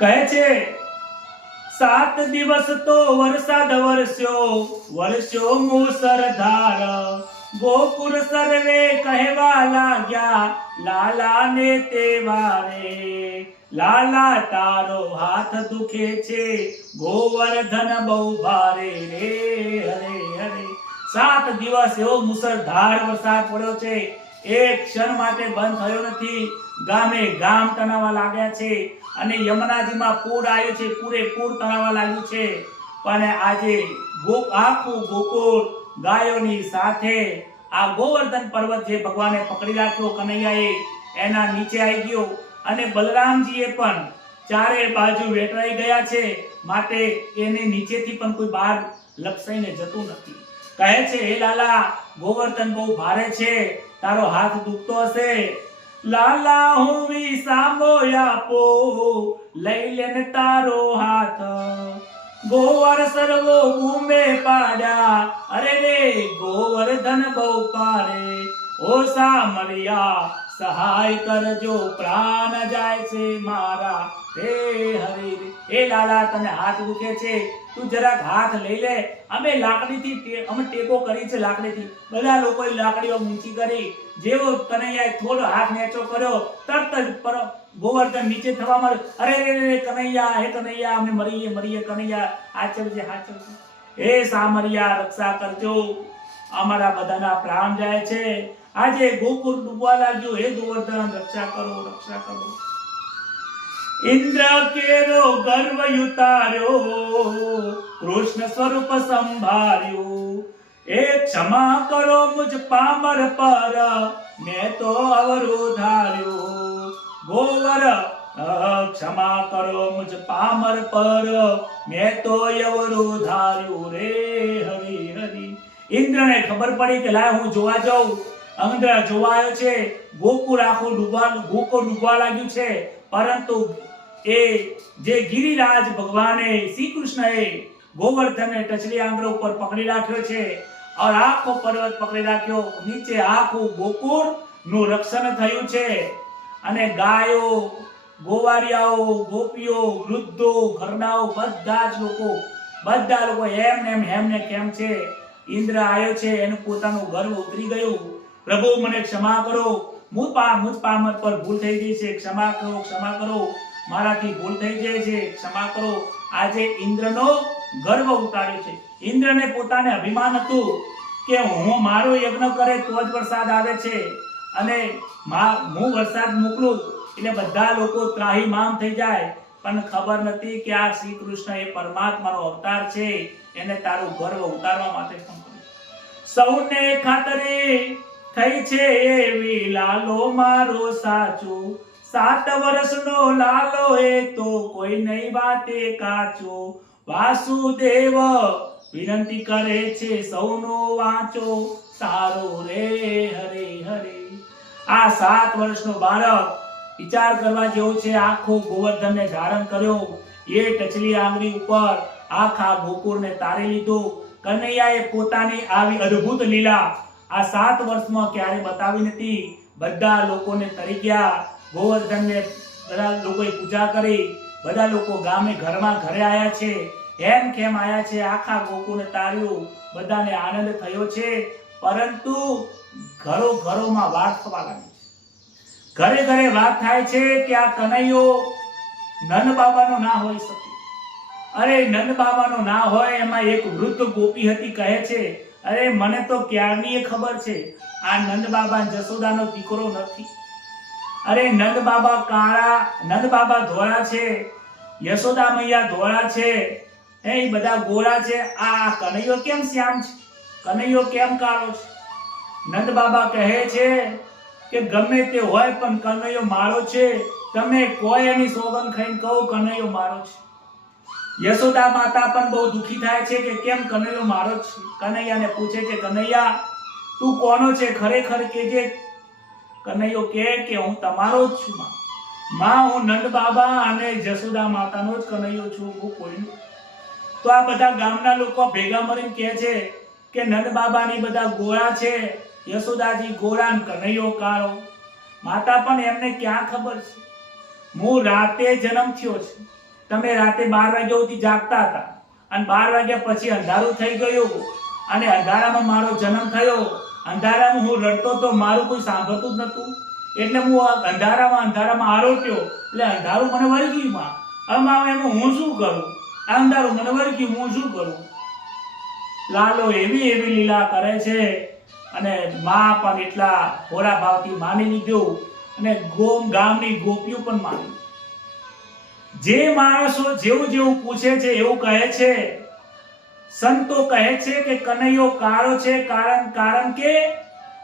કહે છે 7 દિવસ તો વરસાદ વરસ્યો મુસળધાર, ગોકુળ સર્વે કહેવા લાગ્યા, લાલા ને તેવારે, લાલા તારો હાથ દુખે છે, ગોવર્ધન બહુ ભારે રે હરે હરે. 7 દિવસ એવો મુસળધાર વરસાદ પડ્યો છે, એક ક્ષણ માટે બંધ થયો નથી. ગામે ગામ તણાવવા લાગ્યા છે અને યમુનાજીમાં પૂર આવ્યું છે, પૂરેપૂર તણાવવા લાગ્યું છે. પણ આજે આખું ગોકુળ ગાયોની સાથે આ ગોવર્ધન પર્વત જે ભગવાને પકડી રાખ્યો કનૈયાએ એના નીચે આવી ગયો અને બલરામજીએ પણ ચારે બાજુ વેટરાઈ ગયા છે, માટે એને નીચેથી પણ કોઈ બહાર લપસાઈને જતું નથી. કહે છે, હે લાલા, ગોવર્ધન બહુ ભારે છે, તારો હાથ દુખતો હશે. લાલા હું વિસામો આપો, લઈ લેને તારો હાથ. ગોવર સર્વો ભૂમે પાડ્યા, અરે રે ગોવર્ધન બહુ પારે. ઓ સામરિયા સહાય કરજો, પ્રાણ જાય છે મારા હે હરે. એ લાલા, તને હાથ દુખે છે, તું જરાક હાથ લઈ લે. અમે લાકડીથી અમે ટેકો કરી છે લાકડીથી. બધા લોકોએ લાકડીઓ ઊંચી કરી. જેવો કનૈયાએ થોડો હાથ નેચો કર્યો, તરત જ ગોવર્ધન નીચે થવા માંડ્યો. અરે રે કનૈયા, હે કનૈયા, અમે મરીએ કનૈયા, હાચવજે. હે સામરિયા, રક્ષા કરજો, અમારા બધાના પ્રાણ જાય છે. આજે ગોકુળ ડૂબવા લાગ્યું. હે ગોવર્ધન, રક્ષા કરો. ઇન્દ્ર કેરો ગર્વ ઉતાર્યો, કૃષ્ણ સ્વરૂપ સંભાળ્યો. એ ક્ષમા કરો મુજ પામર પર, મેં તો અવરોધાર્યો. ગોવર ક્ષમા કરો મુજ પામર પર, મેં તો અવરોધાર્યો રે હરી. ઇન્દ્રને ખબર પડી કે લાય હું જોવા જાઉં. ઇન્દ્ર જોવા આવ્યો છે. ગોકુળ આખું ડૂબવા લાગ્યું છે. પરંતુ એ જે ગિરિરાજ ભગવાને શ્રી કૃષ્ણએ ગોવર્ધનને ટચલી આંગળો ઉપર પકડી રાખ્યો છે, और આખો પર્વત પકડી રાખ્યો. નીચે આખું ગોકુળ નું રક્ષણ થયું છે. અને ગાયો, ગોવારિયાઓ, ગોપીઓ, વૃદ્ધો, ઘરડાઓ, બધા લોકો એમને કેમ છે. ઇન્દ્ર આવ્યો છે, એનું પોતાનું ગર્વ ઉતરી ગયું. પ્રભુ મને ક્ષમા કરો, મુજ પામર પર ભૂલ થઈ ગઈ છે, ક્ષમા કરો, મારાથી ભૂલ થઈ જાય છે, ક્ષમા કરો. આજે ઇન્દ્રનો ગર્વ ઉતાર્યો છે. ઇન્દ્રને પોતાને અભિમાન હતું કે હું મારો યજ્ઞ કરે તો જ વરસાદ આવે છે, અને હું વરસાદ મોકલું એટલે બધા લોકો ત્રાહિમામ થઈ જાય. પણ ખબર નથી કે આ શ્રી કૃષ્ણ એ પરમાત્માનો અવતાર છે. એને તારું ગર્વ ઉતારવા માટે સૌને ખાતરી થઈ છે એવી, લાલો મારો સાચો. 7 વર્ષનો લાલો એ તો કોઈ નહીં વાતે કાચો. વાસુદેવ વિનંતી કરે છે, સૌનો વાંચો સારો રે હરે હરે. આ 7 વર્ષનો બાળક વિચાર કરવા જેવો છે. આખો ગોવર્ધનને ધારણ કર્યો. એ ટચલી આંગળી ઉપર આખા ગોકુળને તારી લીધું. કનૈયાએ પોતાની આવી અદ્ભુત લીલા આ 7 વર્ષમાં ક્યારે બતાવી નથી. બધા લોકોને તરી ગયા. ગોવર્ધનને બધા લોકોએ પૂજા કરી. બધા લોકો ઘરે આયા છે. એમ કેમ આયા છે, આખા ગોકુળને તાર્યું. બધાને આનંદ થયો છે. પરંતુ ઘરોમાં વાત થવા લાગી છે. ઘરે વાત થાય છે કે આ કનૈયો નંદ બાબાનો ના હોઈ શકે. અરે નંદ બાબાનો ના હોય. એમાં એક વૃદ્ધ ગોપી હતી, કહે છે, અરે મને તો ક્યારની ખબર છે આ નંદ બાબા જશોદાનો દીકરો નથી. અરે નંદ બાબા ધોળા છે, યશોદા મૈયા ધોળા છે, એ બધા ગોરા છે. આ કનૈયો કેમ શ્યામ છે? કનૈયો કેમ કાળો છે? નંદ બાબા કહે છે કે ગમે તે હોય પણ કનૈયો મારો છે. તમે કોઈ એની સોગંદ ખાઈને કહો કનૈયો મારો છે. યશોદા માતા પણ બહુ દુખી થાય છે કે કેમ કનૈયો મારો છે. કનૈયાને પૂછે છે, કનૈયા તું કોનો છે ખરેખર કેજે. કનૈયો કે હું તમારો જ છું માં. હું નંદ બાબા અને જશોદા માતાનો જ કનૈયો છું, હું કોઈનો. તો આ બધા ગામના લોકો ભેગા મળીને કહે છે કે નંદ બાબાની બધા ગોળા છે, યશોદાજી ગોળા ને કનૈયો કાળો. માતા પણ એમને ક્યાં ખબર છે. હું રાતે જન્મ થયો છે. તમે રાતે 12 વાગ્યા સુધી જાગતા હતા અને 12 વાગ્યા પછી અંધારું થઈ ગયું અને અંધારામાં મારો જન્મ થયો. અંધારામાં હું રડતો તો મારું કોઈ સાંભળતું જ નતું. એટલે હું અંધારામાં આરોટ્યો. એટલે અંધારું મને વળગ્યું માં. હવે એમાં હું શું કરું? અંધારું મને વળગ્યું, હું શું કરું? લાલો એવી લીલા કરે છે. અને માં પણ એટલા હોરા ભાવથી માની લીધું અને ગામની ગોપીઓ પણ માની. જે માણસો જેવું પૂછે છે એવું કહે છે સંતો કહે છે કે કનૈયો કાળો છે કારણ કે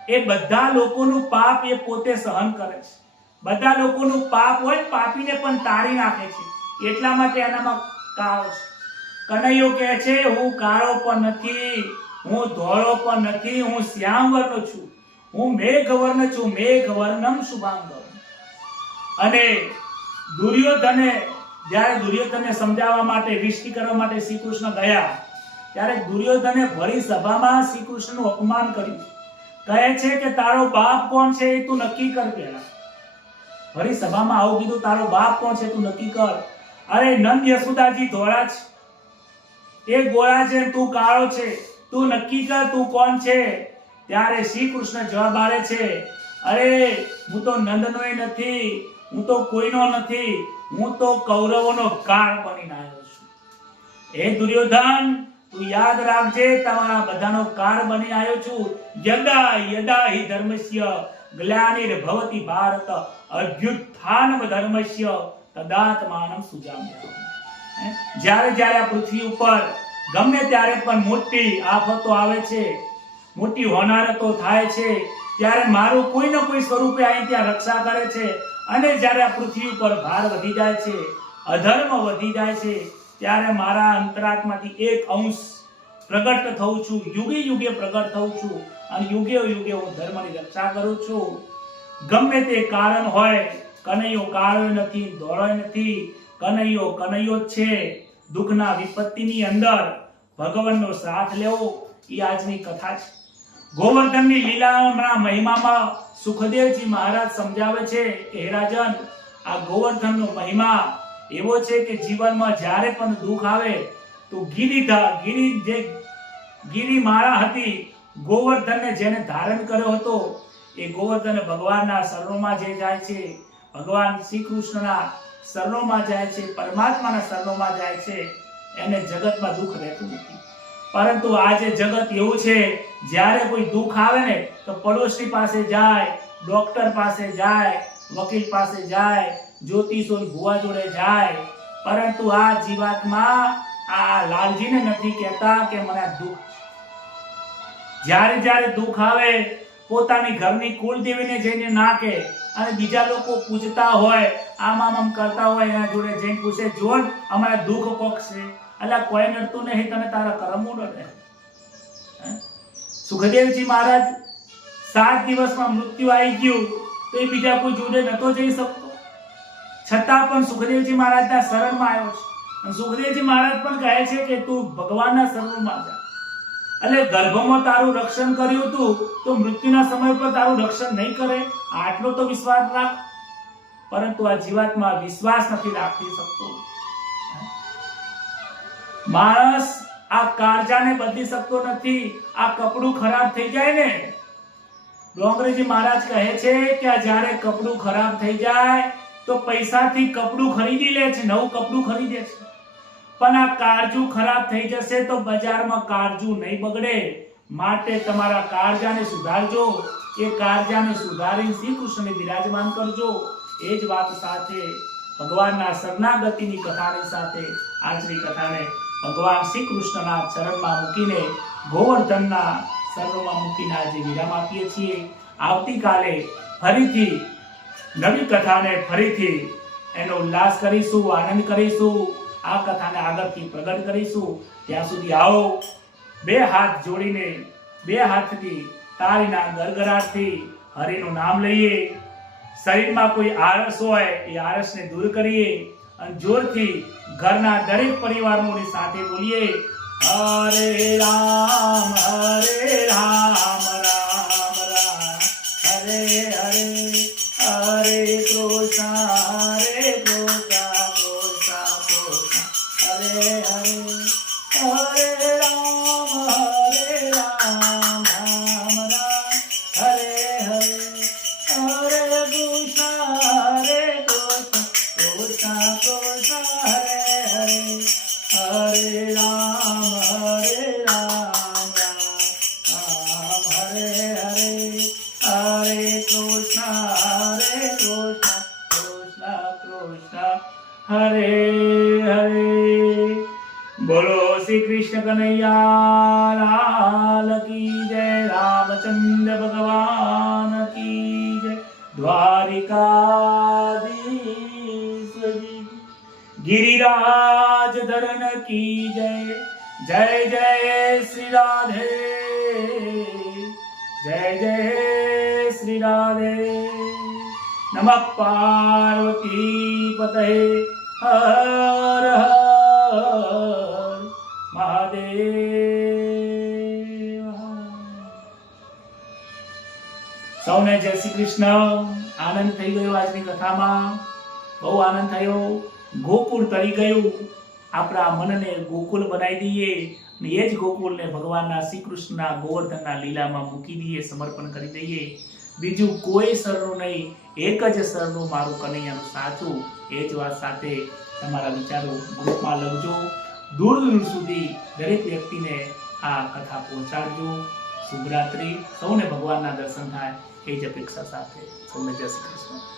એ બધા લોકોનું પાપ એ પોતે સહન કરે છે. બધા લોકોનું પાપ હોય પાપીને પણ તારી નાખે છે, એટલા માટે એનામાં કાળો છે. કનૈયો કહે છે હું કાળો પણ નથી, હું ધોળો પણ નથી, હું શ્યામ વર્ણ છું, હું મેઘવર્ણ છું, મેઘવર્ણમ શુભાંગમ. અને દુર્યોધને જ્યારે દુર્યોધનને સમજાવવા માટે વિષ્ટિ કરવા માટે શ્રી કૃષ્ણ ગયા ત્યારે દુર્યોધને ભરી સભામાં શ્રી કૃષ્ણનું અપમાન કર્યું. કહે છે કે તારો બાપ કોણ છે એ તું નક્કી કર. પહેલા ભરી સભામાં આવું કીધું, તારો બાપ કોણ છે તું નક્કી કર. અરે નંદ યશોદાજી ધોળા છે, એ ગોળા છે, તું કાળો છે, તું નક્કી કર તું કોણ છે. ત્યારે શ્રી કૃષ્ણ જવાબ આપે છે, અરે હું તો નંદનોય નથી, હું તો કોઈનો નથી, હું તો કૌરવોનો કાળ બનીને આવ્યો છું. હે દુર્યોધન, તું યાદ રાખજે, તમારા બધાનો કાળ બની આવ્યો છું. યદા યદા હિ ધર્મસ્ય ગ્લાનિર્ભવતિ ભારત અભ્યુત્થાનમ ધર્મસ્ય તદાત્માનમ સુજામ્યહમ. જ્યારે જ્યારે આ પૃથ્વી ઉપર ગમે ત્યારે પણ મોટી આફતો આવે છે, મોટી હોનારતો થાય છે, ત્યારે મારું કોઈ ને કોઈ સ્વરૂપે અહીં ત્યાં રક્ષા કરે છે. અને જ્યારે આ પૃથ્વી ઉપર ભાર વધી જાય છે, અધર્મ વધી જાય છે, ત્યારે મારા અંતરાત્માથી એક અંશ પ્રગટ થઉં છું, યુગે યુગે પ્રગટ થઉં છું અને યુગે યુગે હું ધર્મની રક્ષા કરું છું. ગમે તે કારણ હોય, કનૈયો કાળો નથી, ધોળો નથી, કનૈયો કનૈયો જ છે. દુઃખના વિપત્તિની અંદર ભગવાનનો સાથ લેવો એ આજની કથા છે. ગોવર્ધનની લીલાના મહિમામાં સુખદેવજી મહારાજ સમજાવે છે કે હે રાજન, આ ગોવર્ધનનો મહિમા એવો છે કે જીવનમાં જ્યારે પણ દુઃખ આવે તો ગિરી માળા હતી, ગોવર્ધનને જેને ધારણ કર્યો હતો એ ગોવર્ધન ભગવાનના શરણોમાં જે જાય છે, ભગવાન શ્રી કૃષ્ણના શરણોમાં જાય છે, પરમાત્માના શરણોમાં જાય છે, એને જગતમાં દુઃખ રહેતું નથી. પરંતુ આજે જગત એવું છે, જ્યારે કોઈ દુઃખ આવે ને તો પડોશી પાસે જાય, ડોક્ટર પાસે જાય, વકીલ પાસે જાય, જ્યોતિષો ભુવા જોડે જાય. પરંતુ આ જીવાત્મા આ લાલજીને નથી કહેતા કે મને દુઃખ. જ્યારે જ્યારે દુઃખ આવે પોતાની ઘરની કુળદેવીને જઈને નાખે અને બીજા લોકો પૂજતા હોય, આમ કરતા હોય, એના જોડે જઈને પૂછે, જોન અમારા દુઃખ પક્ષ છે, એટલે કોઈ નડતું નહીં, તને તારા કર્મ ઉડે. સુખદેવજી મહારાજ 7 દિવસમાં મૃત્યુ આવી ગયું તો એ બીજા કોઈ જોડે નતો જઈ શકતો, છતાં પણ સુખદેવજી મહારાજના શરણમાં આવ્યો છે. અને સુખદેવજી મહારાજ પણ કહે છે કે તું ભગવાનના શરણમાં જા. એટલે ગર્ભમાં તારું રક્ષણ કર્યું હતું તો મૃત્યુના સમય પર તારું રક્ષણ નહીં કરે, આટલો તો વિશ્વાસ રાખ. પરંતુ આ જીવાત્મા વિશ્વાસ નથી રાખી શકતો. માણસ આ કાળજાને બદલી શકતો નથી. આ કપડું ખરાબ થઈ જાય ને, ડોંગરેજી મહારાજ કહે છે કે જ્યારે કપડું ખરાબ થઈ જાય તો પૈસાથી કપડું ખરીદી લે છે, નવું કપડું ખરીદે છે. પણ આ કાળજું ખરાબ થઈ જશે તો બજારમાં કાળજું નહીં બગડે. માટે તમારા કાળજાને સુધારજો, એ કાળજાને સુધારી શ્રી કૃષ્ણને બિરાજમાન કરજો. એ જ વાત સાથે ભગવાનના શરણાગતિની કથાની સાથે આજની કથાને ભગવાન શ્રી કૃષ્ણના ચરણમાં મૂકીને, ગોવર્ધનના શરણોમાં મૂકીને આજે વિરામ આપીએ છીએ. આવતીકાલે ફરીથી નવી કથાને ફરીથી એનો ઉલ્લાસ કરીશું, આનંદ કરીશું, આ કથાને આગળથી પ્રગટ કરીશું. ત્યાં સુધી આવો બે હાથ જોડીને, બે હાથથી તાળીના ગરગરાટથી હરિનું નામ લઈએ. શરીરમાં કોઈ આળસ હોય એ આળસને દૂર કરીએ અને જોરથી ઘરના દરેક પરિવારોની સાથે બોલીએ, હરે રામ રામ રામ હરે હરે, હરે કૃષ્ણ કૃષ્ણ હરે હરે, હરે રામ રામ રામ હરે હરે, હરે કૃષ્ણ કૃષ્ણ હરે હરે, હરે રામ રામ રામ હરે હરે, હરે કૃષ્ણ શ્રી કૃષ્ણ કનૈયા લાલ કી જય, રામચંદ્ર ભગવાન કી જય, દ્વારિકાધીશ गिरिराज धरन की जय, जय जय श्री राधे, जय जय श्री राधे। नमः पार्वती पतये, हर हर महादेव। સૌને જય શ્રી કૃષ્ણ। આનંદ થઈ ગયો આજની કથામાં, બહુ આનંદ થયો। ગોકુળ તરી ગયું, આપણા મનને ગોકુળ બનાવી દઈએ અને એ જ ગોકુળને ભગવાનના શ્રી કૃષ્ણના ગોવર્ધનના લીલામાં મૂકી દઈએ, સમર્પણ કરી દઈએ। બીજું કોઈ સરનું નહીં, એક જ સરનું મારું કનૈયાનું સાચું। એ જ વાત સાથે તમારા વિચારો ગ્રુપમાં લખજો, દૂર દૂર સુધી દરેક વ્યક્તિને આ કથા પહોંચાડજો। શુભરાત્રિ, સૌને ભગવાનના દર્શન થાય એ જ અપેક્ષા સાથે સૌને જય શ્રી કૃષ્ણ।